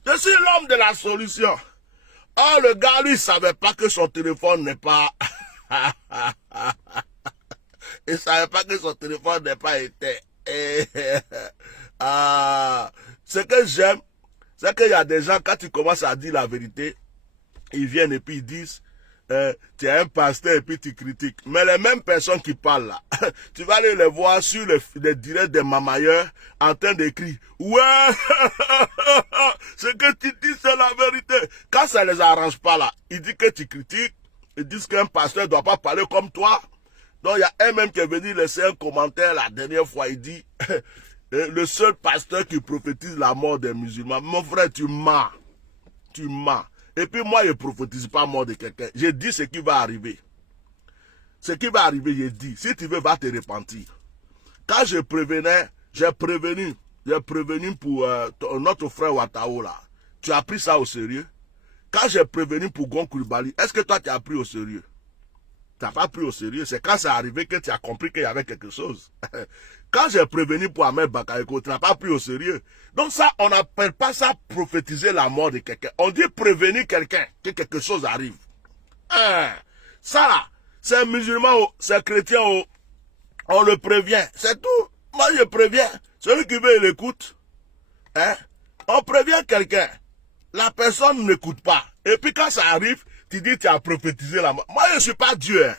Je suis l'homme de la solution. Oh, le gars, lui, ne savait pas que son téléphone n'est pas... Il ne savait pas que son téléphone n'est pas été... Ce que j'aime, c'est qu'il y a des gens, quand tu commences à dire la vérité, ils viennent et puis ils disent, tu es un pasteur et puis tu critiques. Mais les mêmes personnes qui parlent là, tu vas aller les voir sur les directs des mamailleurs en train d'écrire, ouais, ce que tu dis c'est la vérité. Quand ça les arrange pas là, ils disent que tu critiques, ils disent qu'un pasteur ne doit pas parler comme toi. Donc il y a un même qui est venu laisser un commentaire la dernière fois, il dit, le seul pasteur qui prophétise la mort des musulmans. Mon frère, tu mens. Tu mens. Et puis moi, je ne prophétise pas la mort de quelqu'un. Je dis ce qui va arriver. Ce qui va arriver, je dis. Si tu veux, va te repentir. Quand je prévenais, j'ai prévenu pour notre frère Ouattao là. Tu as pris ça au sérieux? Quand j'ai prévenu pour Gon Coulibaly, est-ce que toi tu as pris au sérieux? Tu n'as pas pris au sérieux. C'est quand c'est arrivé que tu as compris qu'il y avait quelque chose. Quand j'ai prévenu pour Ahmed Bakayoko, tu n'as pas pris au sérieux. Donc ça, on n'appelle pas ça prophétiser la mort de quelqu'un. On dit prévenir quelqu'un que quelque chose arrive. Ça là, c'est musulman, c'est chrétien, on le prévient. C'est tout. Moi, je préviens. Celui qui veut, il écoute. On prévient quelqu'un. La personne n'écoute pas. Et puis quand ça arrive, tu dis tu as prophétisé la mort. Moi, je ne suis pas Dieu.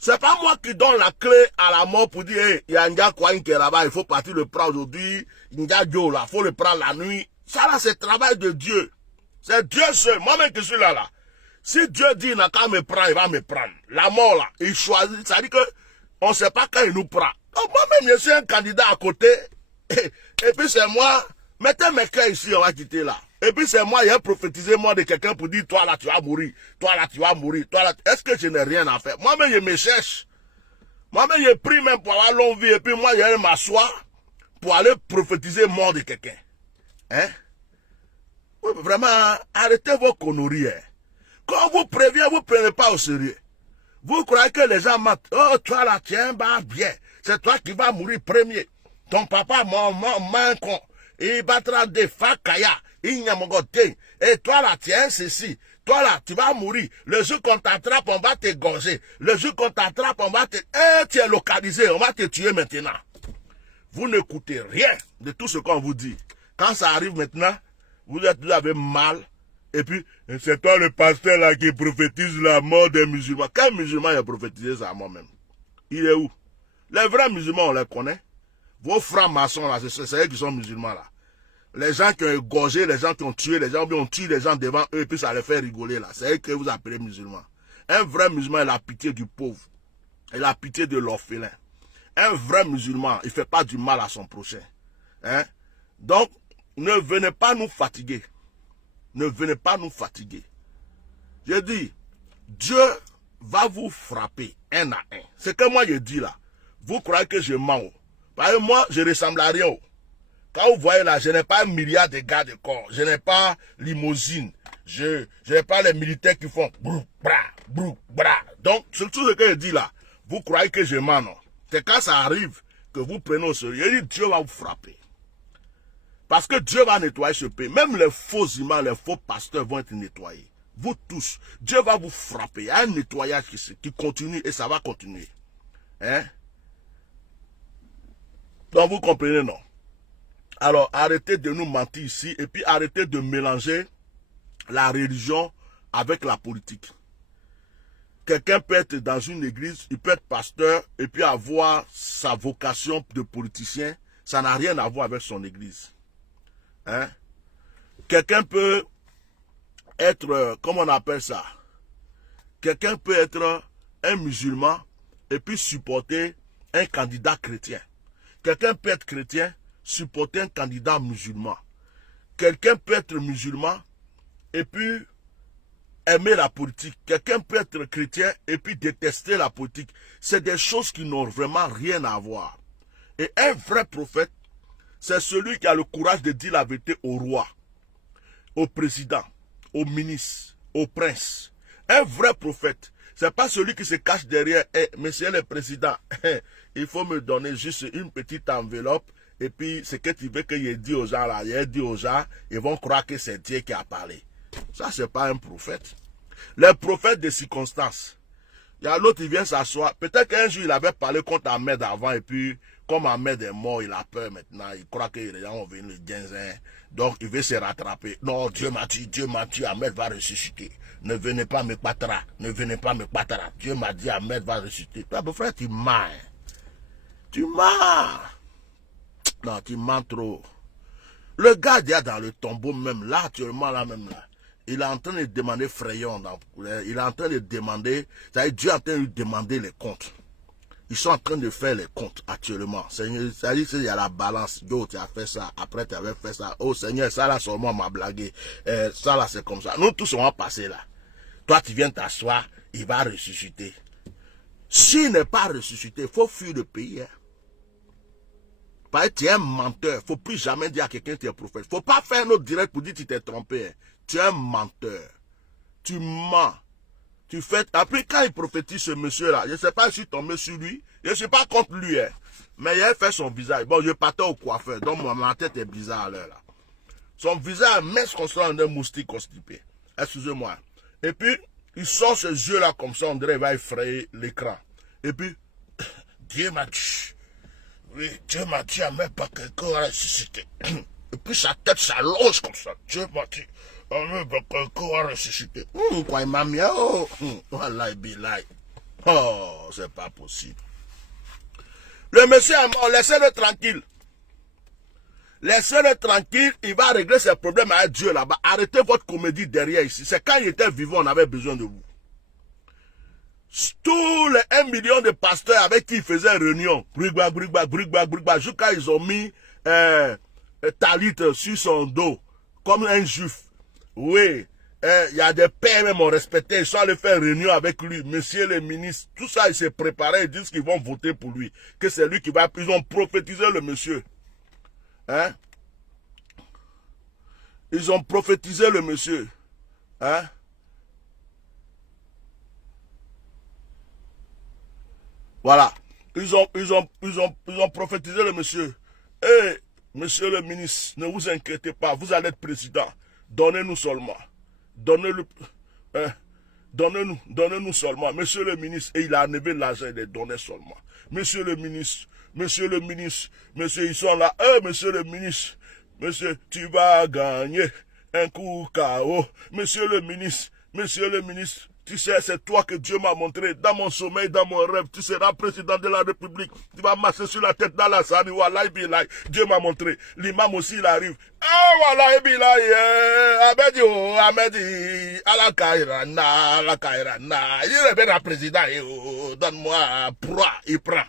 C'est pas moi qui donne la clé à la mort pour dire, hey, il y a un gars qui est là-bas, il faut partir le prendre aujourd'hui, il y a Dieu là, il faut le prendre la nuit. Ça là, c'est le travail de Dieu. C'est Dieu seul. Moi-même qui suis là. Si Dieu dit, il n'a qu'à me prendre, il va me prendre. La mort là, il choisit. Ça dit que, on ne sait pas quand il nous prend. Donc moi-même, je suis un candidat à côté. Et puis c'est moi, mettez mes clés ici, on va quitter là. Et puis c'est moi, il a prophétisé moi de quelqu'un pour dire, toi là tu vas mourir, toi là tu vas mourir, toi là, est-ce que je n'ai rien à faire? Moi-même je me cherche. Moi-même je prie même pour avoir longue vie et puis moi je vais m'asseoir pour aller prophétiser mort de quelqu'un. Oui, vraiment, arrêtez vos conneries. Quand on vous prévient, vous ne prenez pas au sérieux. Vous croyez que les gens mentent. Oh, toi là, tiens, bah bien. C'est toi qui vas mourir premier. Ton papa m'a un con. Il battra des fakaya. Et toi là, tiens, ceci. Toi là, tu vas mourir. Le jour qu'on t'attrape, on va t'égorger. Le jour qu'on t'attrape, on va te... tu es localisé, on va te tuer maintenant. Vous n'écoutez rien de tout ce qu'on vous dit. Quand ça arrive maintenant, vous avez mal. Et puis, c'est toi le pasteur là qui prophétise la mort des musulmans. Quel musulman a prophétisé ça moi-même? Il est où? Les vrais musulmans, on les connaît. Vos francs-maçons là, c'est eux qui sont musulmans là. Les gens qui ont égorgé, les gens qui ont tué, les gens qui ont tué les gens devant eux, et puis ça les fait rigoler là. C'est eux que vous appelez musulmans. Un vrai musulman, il a pitié du pauvre. Il a pitié de l'orphelin. Un vrai musulman, il ne fait pas du mal à son prochain. Donc, ne venez pas nous fatiguer. Ne venez pas nous fatiguer. Je dis, Dieu va vous frapper un à un. C'est que moi je dis là. Vous croyez que je mens? Parce que moi, je ne ressemble à rien. Quand vous voyez là, je n'ai pas un milliard de gars de corps. Je n'ai pas limousine. Je n'ai pas les militaires qui font brou, bra. Donc, c'est tout ce que je dis là. Vous croyez que je mens, non? C'est quand ça arrive que vous prenez au sérieux. Je dis, Dieu va vous frapper. Parce que Dieu va nettoyer ce pays. Même les faux imams, les faux pasteurs vont être nettoyés. Vous tous, Dieu va vous frapper. Il y a un nettoyage qui continue et ça va continuer. Donc vous comprenez, non? Alors arrêtez de nous mentir ici et puis arrêtez de mélanger la religion avec la politique. Quelqu'un peut être dans une église, il peut être pasteur et puis avoir sa vocation de politicien. Ça n'a rien à voir avec son église. Quelqu'un peut être, comment on appelle ça? Quelqu'un peut être un musulman et puis supporter un candidat chrétien. Quelqu'un peut être chrétien, supporter un candidat musulman. Quelqu'un peut être musulman et puis aimer la politique. Quelqu'un peut être chrétien et puis détester la politique. C'est des choses qui n'ont vraiment rien à voir. Et un vrai prophète, c'est celui qui a le courage de dire la vérité au roi, au président, au ministre, au prince. Un vrai prophète, C'est pas celui qui se cache derrière. Eh, monsieur le président, il faut me donner juste une petite enveloppe. Et puis, ce que tu veux que je dise aux gens là, je dis aux gens, ils vont croire que c'est Dieu qui a parlé. Ça, c'est pas un prophète. Les prophètes de circonstances. Il y a l'autre, il vient s'asseoir. Peut-être qu'un jour, il avait parlé contre Ahmed avant. Et puis, comme Ahmed est mort, il a peur maintenant. Il croit que les gens vont venir le guinzin. Donc, il veut se rattraper. Non, Dieu m'a dit, Ahmed va ressusciter. Ne venez pas me battre. Ne venez pas me battre. Dieu m'a dit, Ahmed va ressusciter. Toi, mon frère, tu mens. Tu mens. Non, tu mens trop. Le gars, il est dans le tombeau même, là, actuellement, là même, là. Il est en train de demander Frayon. Il est en train de demander, c'est-à-dire Dieu est en train de lui demander les comptes. Ils sont en train de faire les comptes actuellement. C'est-à-dire qu'il y a la balance. Yo, tu as fait ça, après tu avais fait ça. Oh Seigneur, ça là seulement m'a blagué. Ça là c'est comme ça. Nous tous on va passer là. Toi tu viens t'asseoir, il va ressusciter. S'il n'est pas ressuscité, il faut fuir le pays. Hein. Parce que tu es un menteur. Il ne faut plus jamais dire à quelqu'un que tu es prophète. Il ne faut pas faire un autre direct pour dire que tu t'es trompé. Hein. Tu es un menteur. Tu mens. Tu fais. Après, quand il prophétise ce monsieur-là, je ne sais pas si tombé sur lui. Je ne suis pas contre lui. Hein. Mais il a fait son visage. Bon, je partais au coiffeur. Donc, ma tête est bizarre à l'heure là. Son visage, mince comme ça, un moustique constipé. Excusez-moi. Et puis, il sort ses yeux-là comme ça. On dirait qu'il va effrayer l'écran. Et puis, Dieu m'a dit. Oui, Dieu m'a dit à même pas quelqu'un à ressusciter. Et puis sa tête s'allonge comme ça. Dieu m'a dit à même pas quelqu'un à ressusciter. Quoi, il m'a mis, oh, voilà, billahi. Oh, c'est pas possible. Le monsieur est mort, laissez-le tranquille. Laissez-le tranquille, il va régler ses problèmes avec Dieu là-bas. Arrêtez votre comédie derrière ici. C'est quand il était vivant, on avait besoin de vous. Tous les 1 million de pasteurs avec qui ils faisaient réunion, jusqu'à ils ont mis Talit sur son dos, comme un juif. Oui, il y a des pères même ont respecté, ils sont allés faire réunion avec lui, monsieur le ministre, tout ça, ils se préparaient, ils disent qu'ils vont voter pour lui, que c'est lui qui va, ils ont prophétisé le monsieur. Hein? Ils ont prophétisé le monsieur. Hein? Voilà. Ils ont prophétisé le monsieur. Eh, monsieur le ministre, ne vous inquiétez pas, vous allez être président. Donnez-nous seulement. Donnez-nous seulement. Monsieur le ministre, et il a enlevé l'argent et les donnait seulement. Monsieur le ministre, monsieur, ils sont là. Eh, monsieur le ministre, monsieur, tu vas gagner un coup KO. Monsieur le ministre, tu sais, c'est toi que Dieu m'a montré dans mon sommeil, dans mon rêve. Tu seras président de la République. Tu vas marcher sur la tête dans la salle. Wallahi billahi. Dieu m'a montré. L'imam aussi, il arrive. Ah, wallahi billahi. Ahmed, ala kairana. Il est bien le président. Donne-moi, il prend.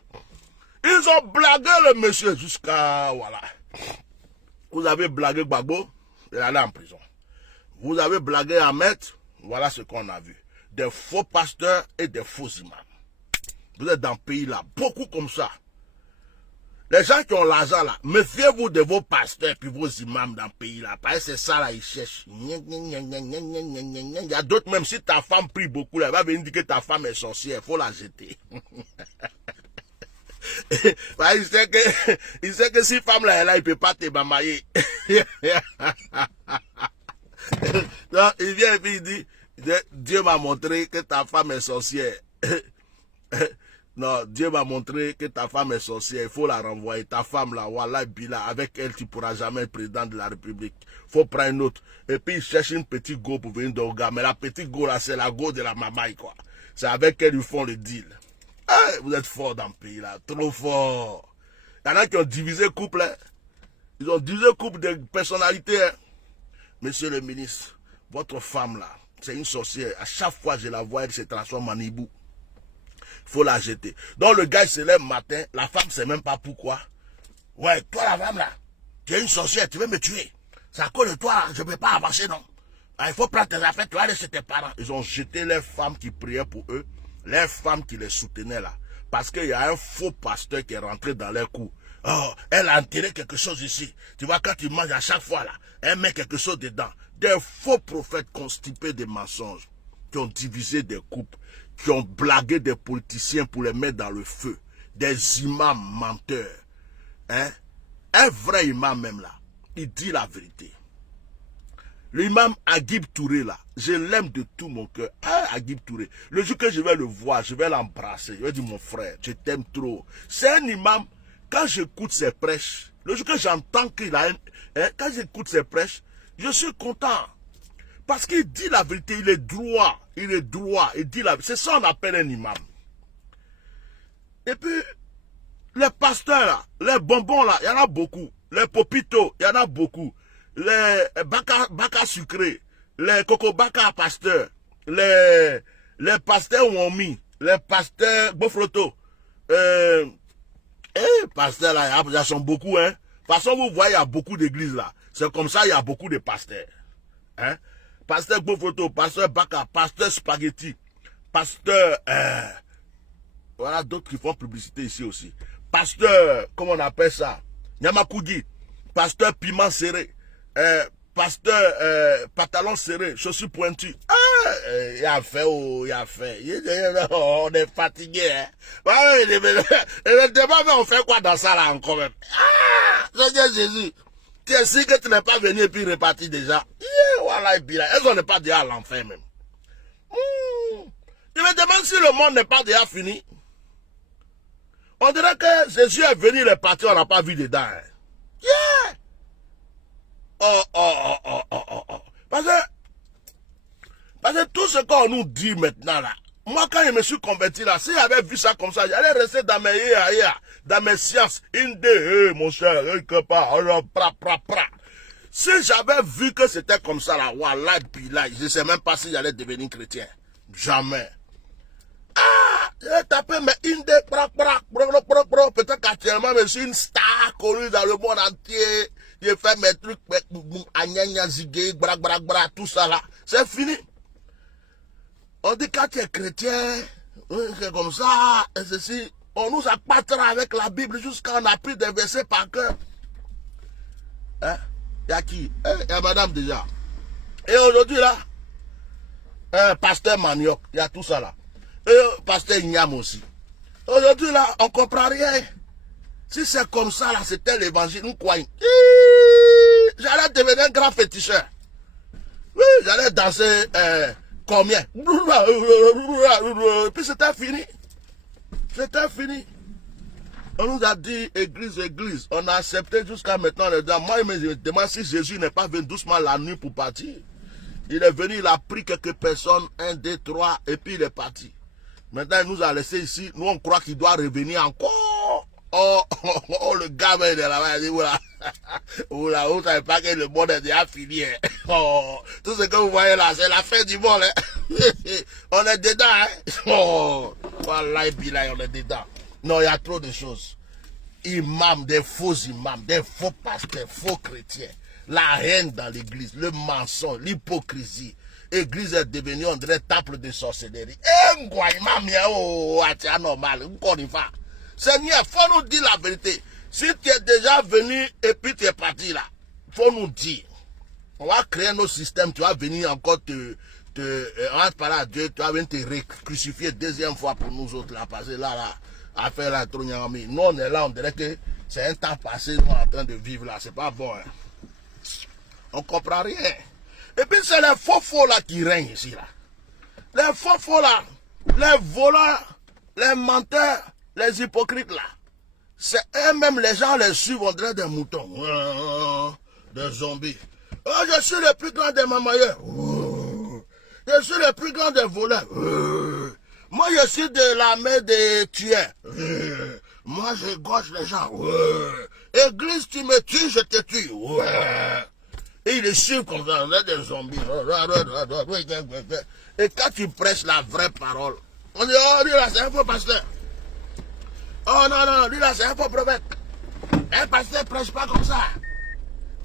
Ils ont blagué le monsieur jusqu'à, voilà. Vous avez blagué Gbagbo, il est allé en prison. Vous avez blagué Ahmed, voilà ce qu'on a vu. Des faux pasteurs et des faux imams. Vous êtes dans le pays là, beaucoup comme ça. Les gens qui ont l'argent là, méfiez-vous de vos pasteurs et vos imams dans le pays là. Parce que c'est ça là, ils cherchent. Il y a d'autres, même si ta femme prie beaucoup là, elle va venir dire que ta femme est sorcière, il faut la jeter. Il sait que si femme là est là, il ne peut pas te mamailler. Donc, il vient et puis il dit, Dieu m'a montré que ta femme est sorcière. Non, Dieu m'a montré que ta femme est sorcière, il faut la renvoyer. Ta femme là, voilà, bila, avec elle, tu ne pourras jamais être président de la République. Il faut prendre une autre. Et puis il cherche une petite go pour venir d'Oga. Mais la petite go là, c'est la go de la mamaille, quoi. C'est avec elle ils font le deal. Hey, vous êtes fort dans le pays là, trop fort. Il y en a qui ont divisé couple, hein. Ils ont divisé couple de personnalités. Hein. Monsieur le ministre, votre femme là, c'est une sorcière. À chaque fois que je la vois, elle se transforme en hibou. Il faut la jeter. Donc le gars il se lève matin, la femme ne sait même pas pourquoi. Ouais, toi la femme là, tu es une sorcière, tu veux me tuer. C'est à cause de toi, là, je ne peux pas avancer, non. Il faut prendre tes affaires, tu vas aller chez tes parents. Ils ont jeté les femmes qui priaient pour eux. Les femmes qui les soutenaient là. Parce qu'il y a un faux pasteur qui est rentré dans leur cou. Oh, elle a enterré quelque chose ici. Tu vois, quand tu manges à chaque fois là, elle met quelque chose dedans. Des faux prophètes constipés de mensonges qui ont divisé des couples, qui ont blagué des politiciens pour les mettre dans le feu. Des imams menteurs. Hein? Un vrai imam même là, il dit la vérité. L'imam Agib Touré là, je l'aime de tout mon cœur. Ah, Agib Touré, le jour que je vais le voir, je vais l'embrasser. Je vais dire mon frère, je t'aime trop. C'est un imam, quand j'écoute ses prêches, le jour que j'entends qu'il a quand j'écoute ses prêches, je suis content. Parce qu'il dit la vérité, il est droit, il dit la vérité. C'est ça qu'on appelle un imam. Et puis, les pasteurs là, les bonbons là, il y en a beaucoup. Les popitos, il y en a beaucoup. Les baka sucrés, les coco baka pasteurs, les pasteurs Womi, les pasteurs Bofloto. Pasteurs là, il y en a beaucoup, hein. De toute façon, vous voyez, il y a beaucoup d'églises là. C'est comme ça, il y a beaucoup de pasteurs. Hein? Pasteur Bofloto, pasteur Baka, pasteur Spaghetti, pasteur... voilà d'autres qui font publicité ici aussi. Pasteur, comment on appelle ça? Nyamakugi, pasteur Piment Serré, pasteur Pantalon Serré, chaussures pointues. Il a fait, il a fait. On est fatigué, hein. Le débat, mais on fait quoi dans ça là encore même? Seigneur Jésus, tu es sûr que tu n'es pas venu et puis reparti déjà? Voilà, et puis là, est-ce qu'on n'est pas déjà à l'enfer même? Je me demande si le monde n'est pas déjà fini. On dirait que Jésus est venu, il est parti, on n'a pas vu dedans. Hein. Yeah! Parce que tout ce qu'on nous dit maintenant là, moi quand je me suis converti là, si j'avais vu ça comme ça, j'allais rester dans mes sciences. Mon cher, quelque part, si j'avais vu que c'était comme ça là, voilà, puis là, je ne sais même pas si j'allais devenir chrétien. Jamais. J'ai tapé mes peut-être qu'actuellement je suis une star connue dans le monde entier. J'ai fait mes trucs, tout ça là. C'est fini. On dit quand tu es chrétien, c'est comme ça, et ceci. On nous appâtera avec la Bible jusqu'à on a pris des versets par cœur. Hein? Il y a qui? Il y a madame déjà. Et aujourd'hui là, pasteur Manioc, il y a tout ça là. Et pasteur Ignam aussi. Aujourd'hui là, on ne comprend rien. Si c'est comme ça là, c'était l'évangile, nous croyons. J'allais devenir un grand féticheur. Oui, j'allais danser combien? Et puis c'était fini. C'était fini. On nous a dit église, église. On a accepté jusqu'à maintenant. Moi, je me demande si Jésus n'est pas venu doucement la nuit pour partir. Il est venu, il a pris quelques personnes, 1, 2, 3, et puis il est parti. Maintenant, il nous a laissé ici. Nous, on croit qu'il doit revenir encore. Le gars, il est là-bas, il dit, oula, vous savez pas que le monde est déjà fini. Tout ce que vous voyez là, c'est la fin du monde. On est dedans, hein. Voilà, et puis là, on est dedans. Non, il y a trop de choses. Imams, des faux imams, des faux pasteurs, faux chrétiens. La haine dans l'église, le mensonge, l'hypocrisie. L'église est devenue, on dirait, temple de sorcellerie. Seigneur, faut nous dire la vérité. Si tu es déjà venu et puis tu es parti là, faut nous dire. On va créer nos systèmes, tu vas venir encore on va parler à Dieu, tu vas venir te crucifier deuxième fois pour nous autres là, parce que là, à faire la trognami. Nous, on est là, on dirait que c'est un temps passé, nous, en train de vivre là, c'est pas bon. Hein. On comprend rien. Et puis, c'est les faux là qui règnent ici là. Les faux là, les voleurs, les menteurs, les hypocrites là. C'est eux-mêmes, les gens les suivent, on dirait des moutons. Des zombies. Oh, je suis le plus grand des mamailleurs. Je suis le plus grand des voleurs. Moi, je suis de la main des tueurs. Moi, je gauche les gens. Église, tu me tues, je te tue. Et ils les suivent comme ça, on est des zombies. Et quand tu prêches la vraie parole, on dit, oh, lui là, c'est un faux pasteur. Oh non, lui là, c'est un faux prophète. Un pasteur ne prêche pas comme ça.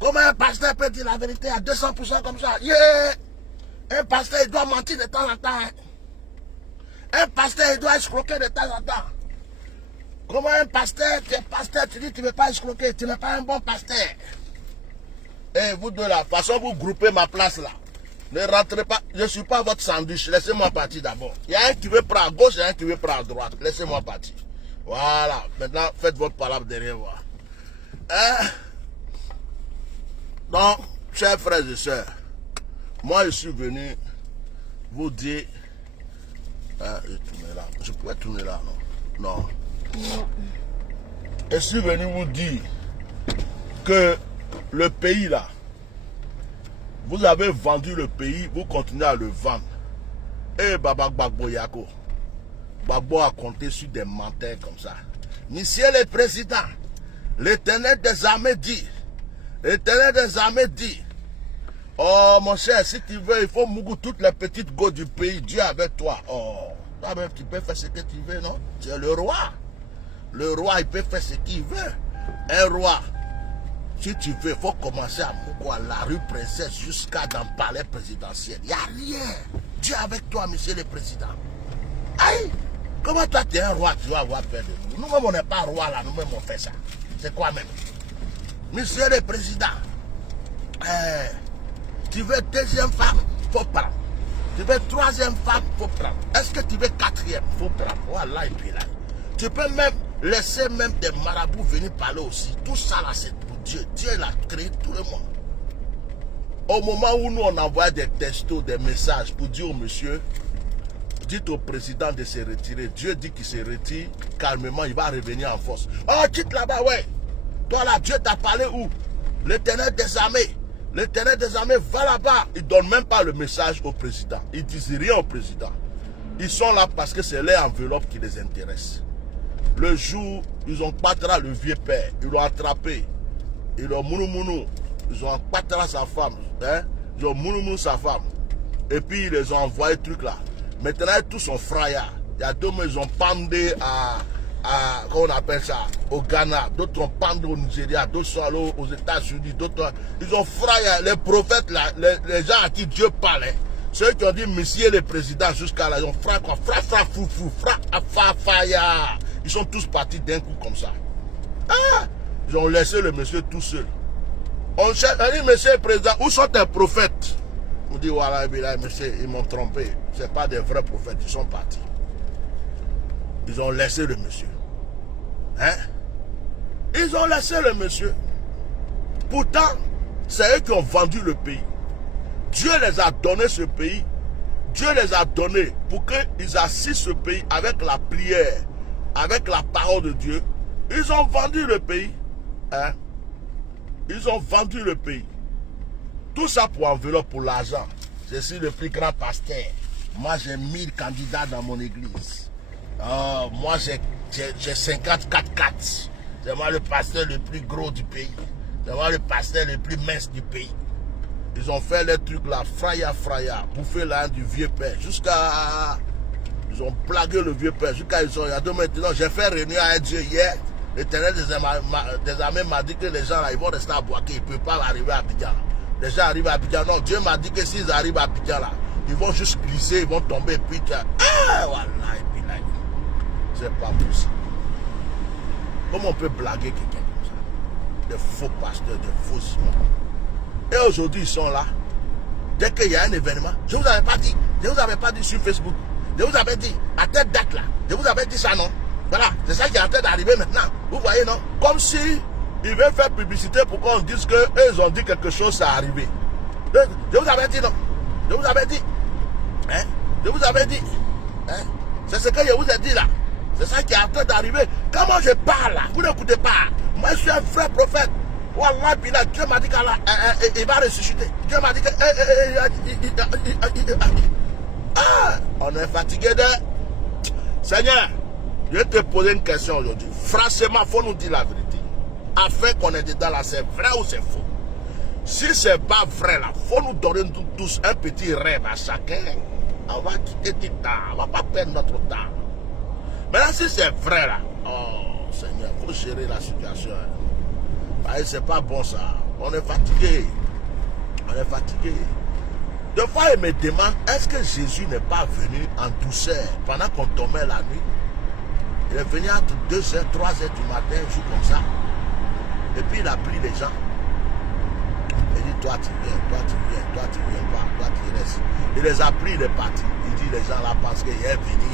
Comment un pasteur peut dire la vérité à 200% comme ça? Yeah. Un pasteur, il doit mentir de temps en temps. Hein. Un pasteur, il doit escroquer de temps en temps. Comment un pasteur, tu es pasteur, tu dis que tu ne veux pas escroquer, tu n'es pas un bon pasteur. Et vous deux là, de toute façon, vous groupez ma place là. Ne rentrez pas. Je ne suis pas votre sandwich. Laissez-moi partir d'abord. Il y a un qui veut prendre à gauche et un qui veut prendre à droite. Laissez-moi partir. Voilà. Maintenant, faites votre palabre derrière moi. Donc, chers frères et sœurs, moi, je suis venu vous dire... je tourne là. Je pourrais tourner là, non? Non. Je suis venu vous dire que le pays là, vous avez vendu le pays, vous continuez à le vendre. Et Baba Gbagbo Yako, Gbagbo a compté sur des menteurs comme ça. Monsieur le Président, l'Éternel des armées dit, oh mon cher, si tu veux, il faut mouiller toutes les petites go du pays, Dieu avec toi. Oh, toi-même tu peux faire ce que tu veux, non? Tu es le roi. Le roi, il peut faire ce qu'il veut. Un roi, si tu veux, il faut commencer à Mouko, à la rue Princesse, jusqu'à dans le palais présidentiel. Il n'y a rien. Dieu avec toi, monsieur le président. Aïe, comment toi, tu es un roi, tu vas avoir peur de nous? Nous-mêmes, on n'est pas roi là, nous-mêmes, on fait ça. C'est quoi même? Monsieur le président, tu veux deuxième femme, il faut prendre. Tu veux troisième femme, il faut prendre. Est-ce que tu veux quatrième? Il faut prendre. Voilà, et puis là. Tu peux même laisser même des marabouts venir parler aussi. Tout ça là, c'est pour Dieu. Dieu l'a créé tout le monde. Au moment où nous on envoie des textos, des messages pour dire au monsieur, dites au président de se retirer. Dieu dit qu'il se retire calmement, il va revenir en force. Oh, quitte là-bas, ouais. Toi là, Dieu t'a parlé où? L'Éternel des armées. L'Éternel des armées va là-bas. Ils ne donnent même pas le message au président. Ils ne disent rien au président. Ils sont là parce que c'est leur enveloppe qui les intéresse. Le jour, ils ont patra le vieux père. Ils l'ont attrapé. Ils l'ont mounou. Ils ont patra sa femme. Hein? Ils ont mounou sa femme. Et puis, ils les ont envoyé truc là. Maintenant, tous sont frayards. Il y a deux mois, ils ont pendé comment on appelle ça, au Ghana. D'autres ont pendé au Nigeria. D'autres sont allés aux États-Unis. D'autres, ils ont frayard. Les prophètes là, les gens à qui Dieu parlait. Ceux qui ont dit, monsieur le président, jusqu'à là, ils ont fra, foufou, faya. Ils sont tous partis d'un coup comme ça. Ah, ils ont laissé le monsieur tout seul. On cherche, on dit, monsieur le président, où sont tes prophètes? On dit, voilà, monsieur, ils m'ont trompé. Ce n'est pas des vrais prophètes, ils sont partis. Ils ont laissé le monsieur. Hein? Ils ont laissé le monsieur. Pourtant, c'est eux qui ont vendu le pays. Dieu les a donné ce pays. Dieu les a donnés pour qu'ils assistent ce pays avec la prière, avec la parole de Dieu. Ils ont vendu le pays. Hein? Ils ont vendu le pays. Tout ça pour enveloppe, pour l'argent. Je suis le plus grand pasteur. Moi, j'ai 1000 candidats dans mon église. Moi, j'ai 54 4. C'est moi le pasteur le plus gros du pays. C'est moi le pasteur le plus mince du pays. Ils ont fait les trucs là, fraya, bouffer là du vieux père. Jusqu'à... Ils ont plagué le vieux père. Jusqu'à... Il y a deux maintenant, j'ai fait réunion avec Dieu hier. L'Éternel des armées m'a dit que les gens là, ils vont rester à Boaké. Ils ne peuvent pas arriver à Abidjan. Les gens arrivent à Abidjan. Non, Dieu m'a dit que s'ils arrivent à Abidjan là, ils vont juste glisser, ils vont tomber. Puis voilà, et puis là, c'est pas possible. Comment on peut blaguer quelqu'un comme ça? Des faux pasteurs, des faux imams. Et aujourd'hui, ils sont là. Dès qu'il y a un événement, je ne vous avais pas dit. Je ne vous avais pas dit sur Facebook. Je vous avais dit, à telle date là. Je vous avais dit ça, non? Voilà, c'est ça qui est en train d'arriver maintenant. Vous voyez, non? Comme si ils veulent faire publicité pour qu'on dise qu'eux, ils ont dit quelque chose, ça a arrivé. Je vous avais dit, non? Je vous avais dit. Hein? Je vous avais dit. Hein? C'est ce que je vous ai dit là. C'est ça qui est en train d'arriver. Comment je parle là? Vous n'écoutez pas. Moi, je suis un vrai prophète. Wallah, puis là, Dieu m'a dit qu'il va ressusciter. Dieu m'a dit que... on est fatigué de... Seigneur, je vais te poser une question aujourd'hui. Franchement, il faut nous dire la vérité. Afin qu'on ait dedans là, c'est vrai ou c'est faux? Si c'est pas vrai là, il faut nous donner tous un petit rêve à chacun. On va quitter du temps, on ne va pas perdre notre temps. Maintenant, si c'est vrai là, oh Seigneur, il faut gérer la situation. C'est pas bon ça. On est fatigué. On est fatigué. Des fois, ils me demandent, est-ce que Jésus n'est pas venu en douceur pendant qu'on dormait la nuit? Il est venu entre 2h, 3h du matin, un jour comme ça. Et puis il a pris les gens. Il dit, toi tu viens, toi tu viens, toi tu viens pas, toi tu restes. Il les a pris, il est parti. Il dit, les gens là pensent qu'il est venu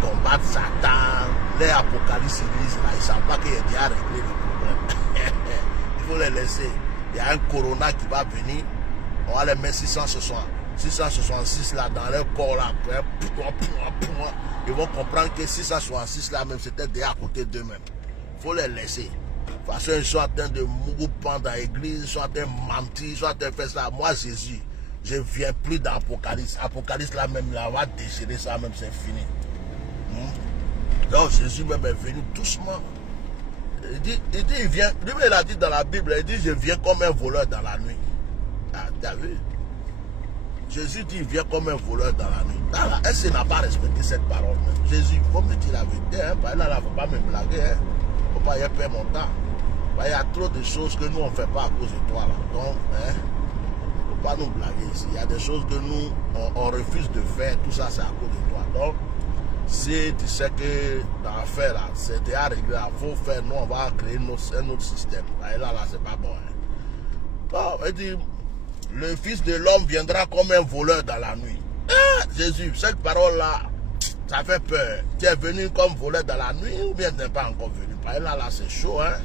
combattre Satan. Les apocalypses, ils disent, là, ils ne savent pas qu'il a déjà réglé le problème. Il faut les laisser. Il y a un corona qui va venir. On va les mettre 666 là dans leur corps là. Ils vont comprendre que 666 là même c'était déjà à côté d'eux-mêmes. Il faut les laisser. Parce qu'ils sont en train de mourir dans l'église, ils sont en train de mentir, ils sont en train de faire ça. Moi Jésus, je ne viens plus dans l'Apocalypse. Apocalypse là même là, on va déchirer ça même, c'est fini. Donc Jésus même est venu doucement. Il vient, lui il a dit dans la Bible, il dit je viens comme un voleur dans la nuit. Ah, t'as vu? Jésus dit il vient comme un voleur dans la nuit. Est-ce qu'il n'a pas respecté cette parole même? Jésus, il faut me dire la vérité, hein? Il ne faut pas me blaguer, hein? Il ne faut pas y perdre mon temps. Il y a trop de choses que nous on ne fait pas à cause de toi là. Donc, hein? Il ne faut pas nous blaguer ici. Il y a des choses que nous on refuse de faire, tout ça c'est à cause de toi. Donc, si tu sais que dans l'affaire là, c'est déjà réglé, il faut faire, nous on va créer un autre système. Là, c'est pas bon. Hein? Bon, il dit, le Fils de l'homme viendra comme un voleur dans la nuit. Ah, Jésus, cette parole-là, ça fait peur. Tu es venu comme voleur dans la nuit ou bien tu n'es pas encore venu? Là, c'est chaud, hein?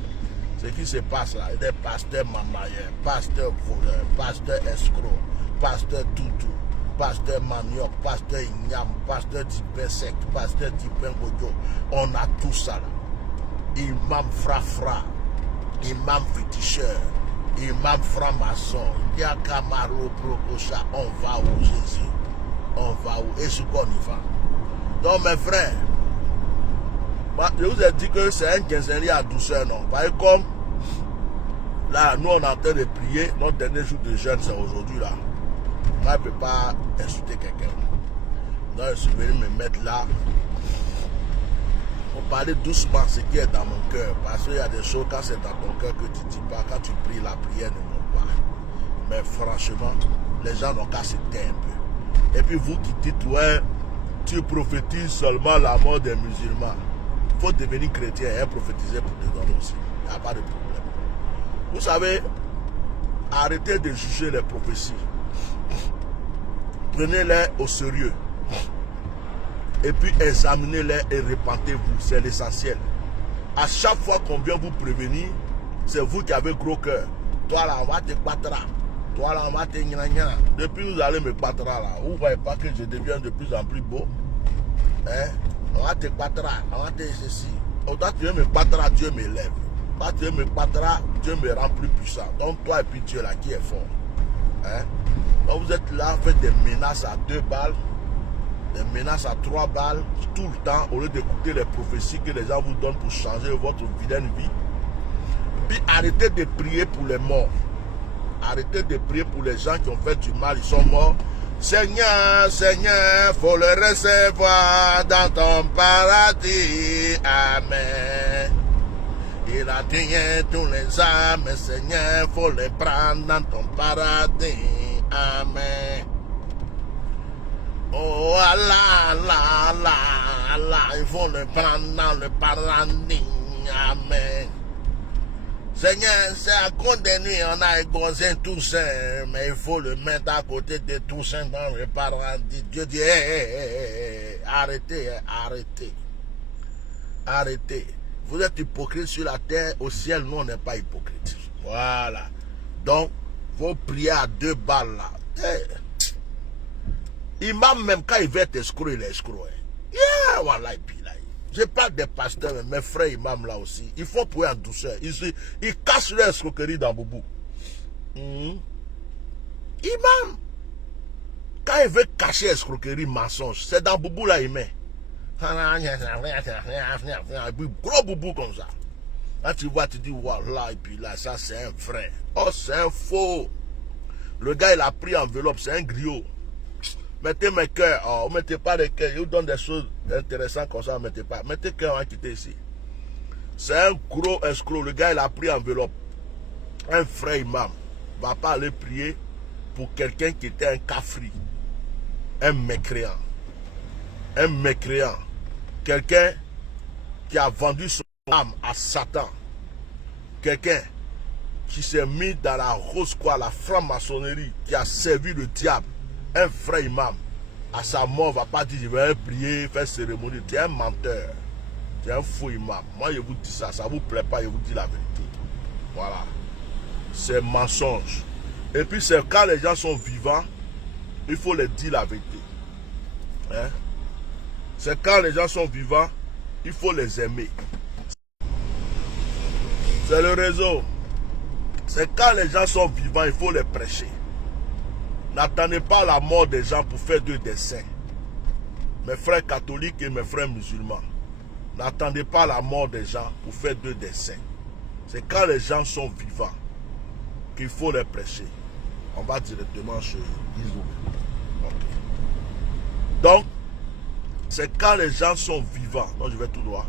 Ce qui se passe là, il est pasteur mamailleur, pasteur voleur, pasteur escroc, pasteur toutou, pasteur manioc, pasteur ignam, pasteur type sec, pasteur type ngojo. On a tout ça là. Imam frafra, imam féticheur, imam franc-maçon, Diakamaro Prokocha, on va où Jésus? On va où? Et ce qu'on y va? Donc mes frères, je vous ai dit que c'est un quinzaine à douceur, non? Parce que comme là, nous on est en train de prier, notre dernier jour de jeûne c'est aujourd'hui là. Moi je ne peux pas insulter quelqu'un. Donc je suis venu me mettre là. On parlait doucement ce qui est dans mon cœur. Parce qu'il y a des choses quand c'est dans ton cœur que tu ne dis pas. Quand tu pries, la prière ne monte pas. Mais franchement, les gens n'ont qu'à se taire un peu. Et puis vous qui dites, ouais, tu prophétises seulement la mort des musulmans. Il faut devenir chrétien et prophétiser pour les autres aussi. Il n'y a pas de problème. Vous savez, arrêtez de juger les prophéties. Prenez-les au sérieux. Et puis examinez-les et repentez-vous. C'est l'essentiel. À chaque fois qu'on vient vous prévenir, c'est vous qui avez gros cœur. Toi là, on va te battre. Toi là, on va te gna. Depuis vous allez me battre là. Vous ne voyez pas que je deviens de plus en plus beau. Hein? On va te battre. On va te ceci. Toi, tu veux me battre, Dieu m'élève. Toi, tu veux me battre, Dieu me rend plus puissant. Donc toi et puis Dieu là qui est fort. Hein? Donc vous êtes là, faites des menaces à 2 balles. Des menaces à 3 balles tout le temps au lieu d'écouter les prophéties que les gens vous donnent pour changer votre vilaine vie. Puis arrêtez de prier pour les morts. Arrêtez de prier pour les gens qui ont fait du mal, ils sont morts. Seigneur, Seigneur, faut le recevoir dans ton paradis. Amen. Il a tué tous les âmes, Seigneur, faut les prendre dans ton paradis. Amen. Oh Allah, Allah, Allah, Allah, il faut le prendre dans le paradis. Amen. Seigneur, c'est à cause des nuits, on a égosé Toussaint, mais il faut le mettre à côté de Toussaint dans le paradis. Dieu dit, arrêtez, arrêtez, arrêtez. Vous êtes hypocrite sur la terre, au ciel, nous on n'est pas hypocrite. Voilà. Donc, vos prières à 2 balles là. Imam même quand il veut être escroc, il est escroc. Yeah, voilà, puis là. Je parle des pasteurs, mes frères imams là aussi. Il faut prier en douceur. Ils cachent leur escroquerie dans Boubou. Imam, quand il veut cacher escroquerie, mensonge, c'est dans Boubou là il met. Gros Boubou comme ça. Là tu vois, tu dis, voilà, et puis là, ça c'est un vrai. Oh, c'est un faux. Le gars il a pris enveloppe, c'est un griot. Mettez mes cœurs, oh, mettez pas les cœurs, il vous donne des choses intéressantes comme ça, mettez pas. Mettez cœur, on va quitter ici. C'est un gros escroc, le gars il a pris enveloppe. Un frère imam va pas aller prier pour quelqu'un qui était un kafri, un mécréant. Un mécréant. Quelqu'un qui a vendu son âme à Satan. Quelqu'un qui s'est mis dans la rose quoi, la franc-maçonnerie, qui a servi le diable, un vrai imam, à sa mort, va pas dire je vais prier, faire cérémonie. Tu es un menteur. Tu es un faux imam. Moi, je vous dis ça, ça ne vous plaît pas, je vous dis la vérité. Voilà. C'est mensonge. Et puis, c'est quand les gens sont vivants, il faut leur dire la vérité. Hein? C'est quand les gens sont vivants, il faut les aimer. C'est le réseau. C'est quand les gens sont vivants, il faut les prêcher. N'attendez pas la mort des gens pour faire d'eux des saints. Mes frères catholiques et mes frères musulmans, n'attendez pas la mort des gens pour faire d'eux des saints. C'est quand les gens sont vivants qu'il faut les prêcher. On va directement chez Isou. Okay. Donc, c'est quand les gens sont vivants. Donc, je vais tout droit.